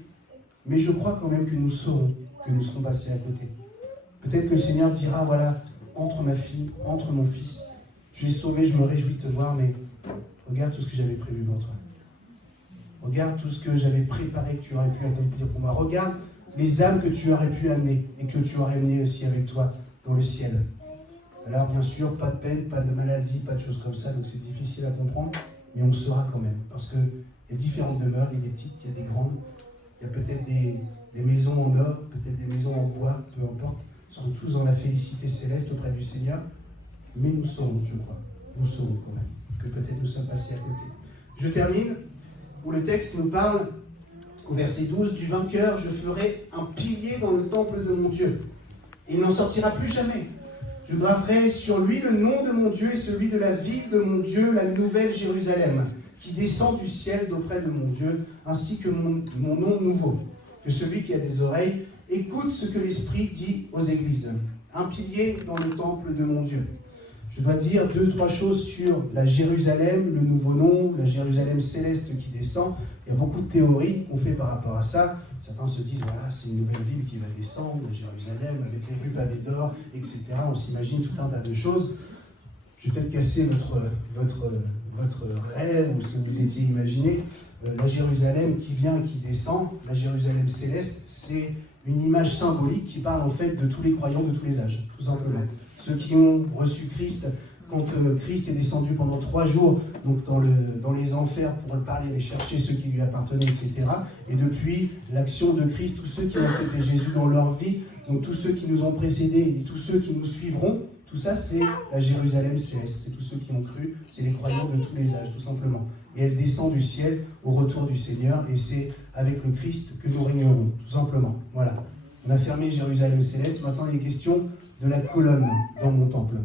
Mais je crois quand même que nous saurons que nous serons passés à côté. Peut-être que le Seigneur dira, voilà, entre ma fille, entre mon fils, tu es sauvé, je me réjouis de te voir, mais regarde tout ce que j'avais prévu pour toi. Regarde tout ce que j'avais préparé que tu aurais pu accomplir pour moi. Regarde les âmes que tu aurais pu amener et que tu aurais amené aussi avec toi dans le ciel. Alors bien sûr, pas de peine, pas de maladie, pas de choses comme ça, donc c'est difficile à comprendre, mais on saura quand même. Parce qu'il y a différentes demeures, il y a des petites, il y a des grandes, il y a peut-être des maisons en or, peut-être des maisons en bois, peu importe. Nous sommes tous dans la félicité céleste auprès du Seigneur, mais nous saurons, je crois, nous saurons quand même, que peut-être nous sommes passés à côté. Je termine, où le texte nous parle, au verset 12, du vainqueur, je ferai un pilier dans le temple de mon Dieu, et il n'en sortira plus jamais. Je graverai sur lui le nom de mon Dieu et celui de la ville de mon Dieu, la nouvelle Jérusalem, qui descend du ciel d'auprès de mon Dieu, ainsi que mon nom nouveau. Que celui qui a des oreilles écoute ce que l'Esprit dit aux églises. Un pilier dans le temple de mon Dieu. Je dois dire 2-3 choses sur la Jérusalem, le nouveau nom, la Jérusalem céleste qui descend. Il y a beaucoup de théories qu'on fait par rapport à ça. Certains se disent, voilà, c'est une nouvelle ville qui va descendre, Jérusalem, avec les rues pavées d'or, etc. On s'imagine tout un tas de choses. Je vais peut-être casser votre rêve ou ce que vous étiez imaginé. La Jérusalem qui vient, qui descend, la Jérusalem céleste, c'est une image symbolique qui parle en fait de tous les croyants de tous les âges, tout simplement. Ceux qui ont reçu Christ, quand Christ est descendu pendant 3 jours donc dans les enfers pour parler et chercher ceux qui lui appartenaient, etc. Et depuis l'action de Christ, tous ceux qui ont accepté Jésus dans leur vie, donc tous ceux qui nous ont précédés et tous ceux qui nous suivront, Tout ça, c'est la Jérusalem céleste. C'est tous ceux qui ont cru, c'est les croyants de tous les âges, tout simplement. Et elle descend du ciel au retour du Seigneur, et c'est avec le Christ que nous régnerons, tout simplement. Voilà. On a fermé Jérusalem céleste, maintenant il est question de la colonne dans mon temple.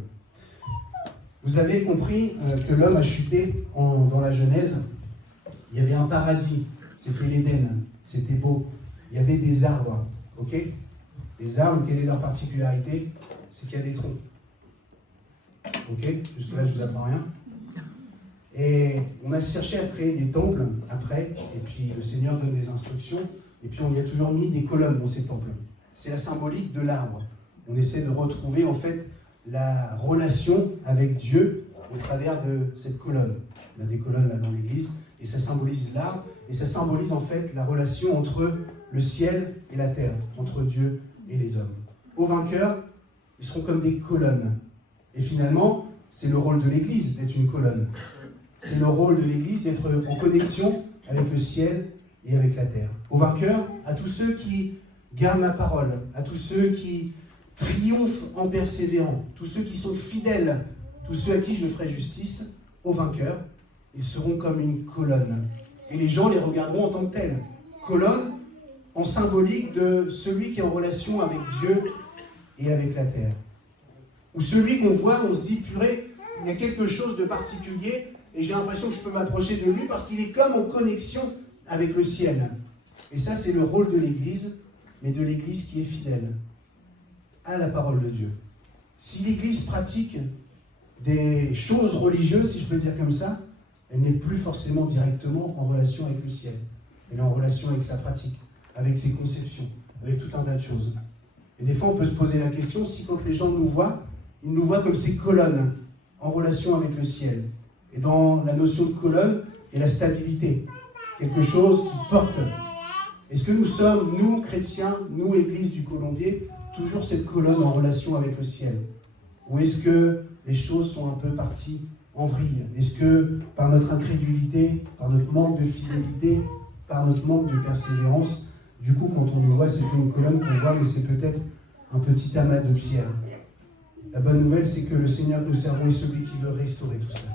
Vous avez compris que l'homme a chuté dans la Genèse. Il y avait un paradis, c'était l'Éden, c'était beau. Il y avait des arbres, ok? Les arbres, quelle est leur particularité? C'est qu'il y a des troncs. Ok? Jusque-là, je ne vous apprends rien. Et on a cherché à créer des temples après, et puis le Seigneur donne des instructions, et puis on y a toujours mis des colonnes dans ces temples. C'est la symbolique de l'arbre. On essaie de retrouver en fait la relation avec Dieu au travers de cette colonne. On a des colonnes là dans l'église, et ça symbolise l'arbre, et ça symbolise en fait la relation entre le ciel et la terre, entre Dieu et les hommes. Aux vainqueurs, ils seront comme des colonnes. Et finalement, c'est le rôle de l'église d'être une colonne. C'est le rôle de l'église d'être en connexion avec le ciel et avec la terre. Aux vainqueurs, à tous ceux qui gardent ma parole, à tous ceux qui triomphent en persévérant, tous ceux qui sont fidèles, tous ceux à qui je ferai justice, aux vainqueurs, ils seront comme une colonne. Et les gens les regarderont en tant que tels. Colonne en symbolique de celui qui est en relation avec Dieu et avec la terre. Ou celui qu'on voit, on se dit, purée, il y a quelque chose de particulier et j'ai l'impression que je peux m'approcher de lui parce qu'il est comme en connexion avec le ciel. Et ça, c'est le rôle de l'Église, mais de l'Église qui est fidèle à la parole de Dieu. Si l'Église pratique des choses religieuses, si je peux dire comme ça, elle n'est plus forcément directement en relation avec le ciel. Elle est en relation avec sa pratique, avec ses conceptions, avec tout un tas de choses. Et des fois, on peut se poser la question, si quand les gens nous voient, ils nous voient comme ces colonnes en relation avec le ciel. Et dans la notion de colonne, il y a la stabilité, quelque chose qui porte. Est-ce que nous sommes, nous, chrétiens, nous, Église du Colombier, toujours cette colonne en relation avec le ciel? Ou est-ce que les choses sont un peu parties en vrille? Est-ce que par notre incrédulité, par notre manque de fidélité, par notre manque de persévérance, du coup, quand on nous voit, c'est pas une colonne qu'on voit, mais c'est peut-être un petit amas de pierres. La bonne nouvelle, c'est que le Seigneur que nous servons est celui qui veut restaurer tout ça.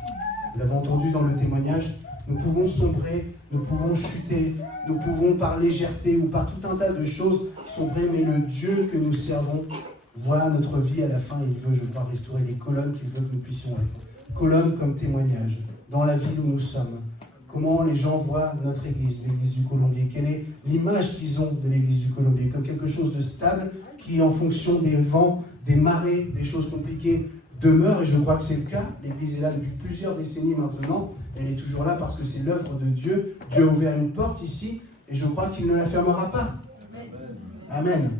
Vous l'avez entendu dans le témoignage, nous pouvons sombrer, nous pouvons chuter, nous pouvons par légèreté ou par tout un tas de choses sombrer, mais le Dieu que nous servons voit notre vie à la fin, il veut, je crois, restaurer les colonnes qu'il veut que nous puissions être. Colonnes comme témoignage, dans la ville où nous sommes. Comment les gens voient notre Église, l'Église du Colombier? Quelle est l'image qu'ils ont de l'Église du Colombier? Comme quelque chose de stable qui, en fonction des vents, des marées, des choses compliquées, demeure, et je crois que c'est le cas. L'Église est là depuis plusieurs décennies maintenant. Elle est toujours là parce que c'est l'œuvre de Dieu. Dieu a ouvert une porte ici, et je crois qu'il ne la fermera pas. Amen.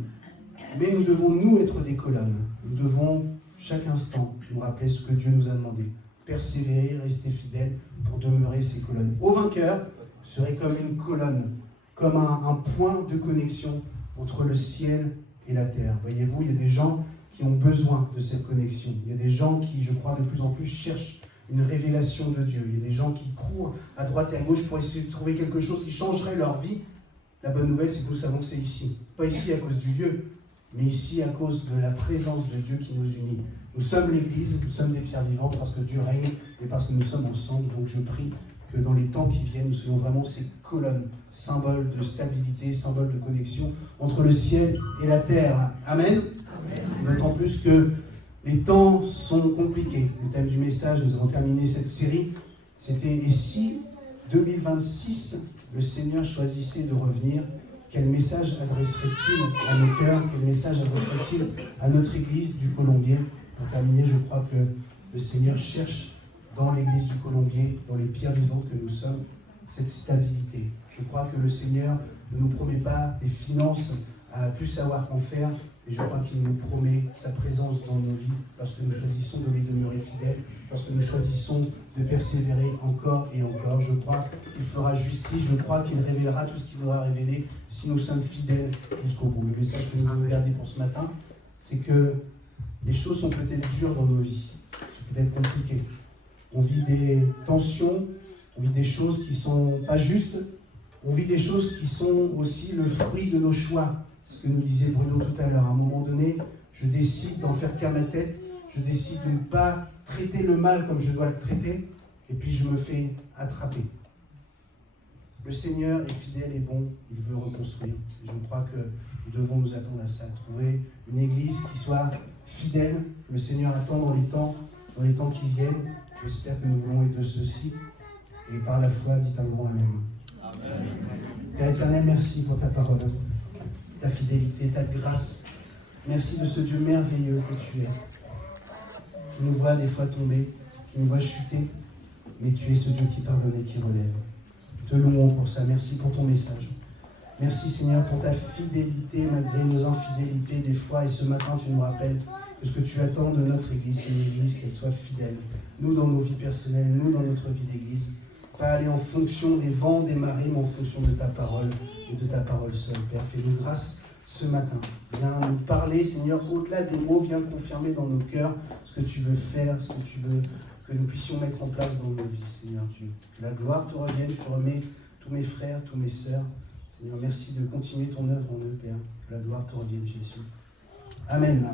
Mais nous devons, nous, être des colonnes. Nous devons, chaque instant, nous rappeler ce que Dieu nous a demandé. Persévérer, rester fidèle pour demeurer ces colonnes. Au vainqueur serait comme une colonne, comme un point de connexion entre le ciel et la terre. Voyez-vous, il y a des gens qui ont besoin de cette connexion. Il y a des gens qui, je crois, de plus en plus cherchent une révélation de Dieu. Il y a des gens qui courent à droite et à gauche pour essayer de trouver quelque chose qui changerait leur vie. La bonne nouvelle, c'est que nous savons que c'est ici. Pas ici à cause du lieu, mais ici à cause de la présence de Dieu qui nous unit. Nous sommes l'Église, nous sommes des pierres vivantes parce que Dieu règne et parce que nous sommes ensemble. Donc je prie que dans les temps qui viennent, nous soyons vraiment ces colonnes, symboles de stabilité, symboles de connexion entre le ciel et la terre. Amen. D'autant plus que les temps sont compliqués. Le thème du message, nous avons terminé cette série. C'était « Et si 2026, le Seigneur choisissait de revenir, quel message adresserait-il à nos cœurs? Quel message adresserait-il à notre Église du Colombier ?» Pour terminer, je crois que le Seigneur cherche dans l'Église du Colombier, dans les pierres vivantes que nous sommes, cette stabilité. Je crois que le Seigneur ne nous promet pas des finances à plus savoir qu'en faire, et je crois qu'il nous promet sa présence dans nos vies, parce que nous choisissons de lui demeurer fidèles, parce que nous choisissons de persévérer encore et encore. Je crois qu'il fera justice, je crois qu'il révélera tout ce qu'il voudra révéler si nous sommes fidèles jusqu'au bout. Le message que nous devons garder pour ce matin, c'est que les choses sont peut-être dures dans nos vies, c'est peut-être compliqué. On vit des tensions, on vit des choses qui ne sont pas justes, on vit des choses qui sont aussi le fruit de nos choix. Ce que nous disait Bruno tout à l'heure, à un moment donné, je décide d'en faire qu'à ma tête, je décide de ne pas traiter le mal comme je dois le traiter, et puis je me fais attraper. Le Seigneur est fidèle et bon, il veut reconstruire. Et je crois que nous devons nous attendre à ça, à trouver une église qui soit fidèle. Le Seigneur attend dans les temps qui viennent. J'espère que nous voulons être de ceux-ci. Et par la foi, dites un grand Amen. Amen. Père éternel, merci pour ta parole, ta fidélité, ta grâce. Merci de ce Dieu merveilleux que tu es, qui nous voit des fois tomber, qui nous voit chuter, mais tu es ce Dieu qui pardonne et qui relève. Te louons pour ça. Merci pour ton message. Merci Seigneur pour ta fidélité malgré nos infidélités des fois. Et ce matin, tu nous rappelles que ce que tu attends de notre Église, c'est une Église qu'elle soit fidèle. Nous dans nos vies personnelles, nous dans notre vie d'Église. Pas aller en fonction des vents, des marées, mais en fonction de ta parole et de ta parole seule. Père, fais-nous grâce ce matin. Viens nous parler, Seigneur, au-delà des mots, viens confirmer dans nos cœurs ce que tu veux faire, ce que tu veux que nous puissions mettre en place dans nos vies, Seigneur Dieu. Que la gloire te revienne, je te remets tous mes frères, tous mes sœurs. Seigneur, merci de continuer ton œuvre en eux, Père. Que la gloire te revienne, Jésus. Amen.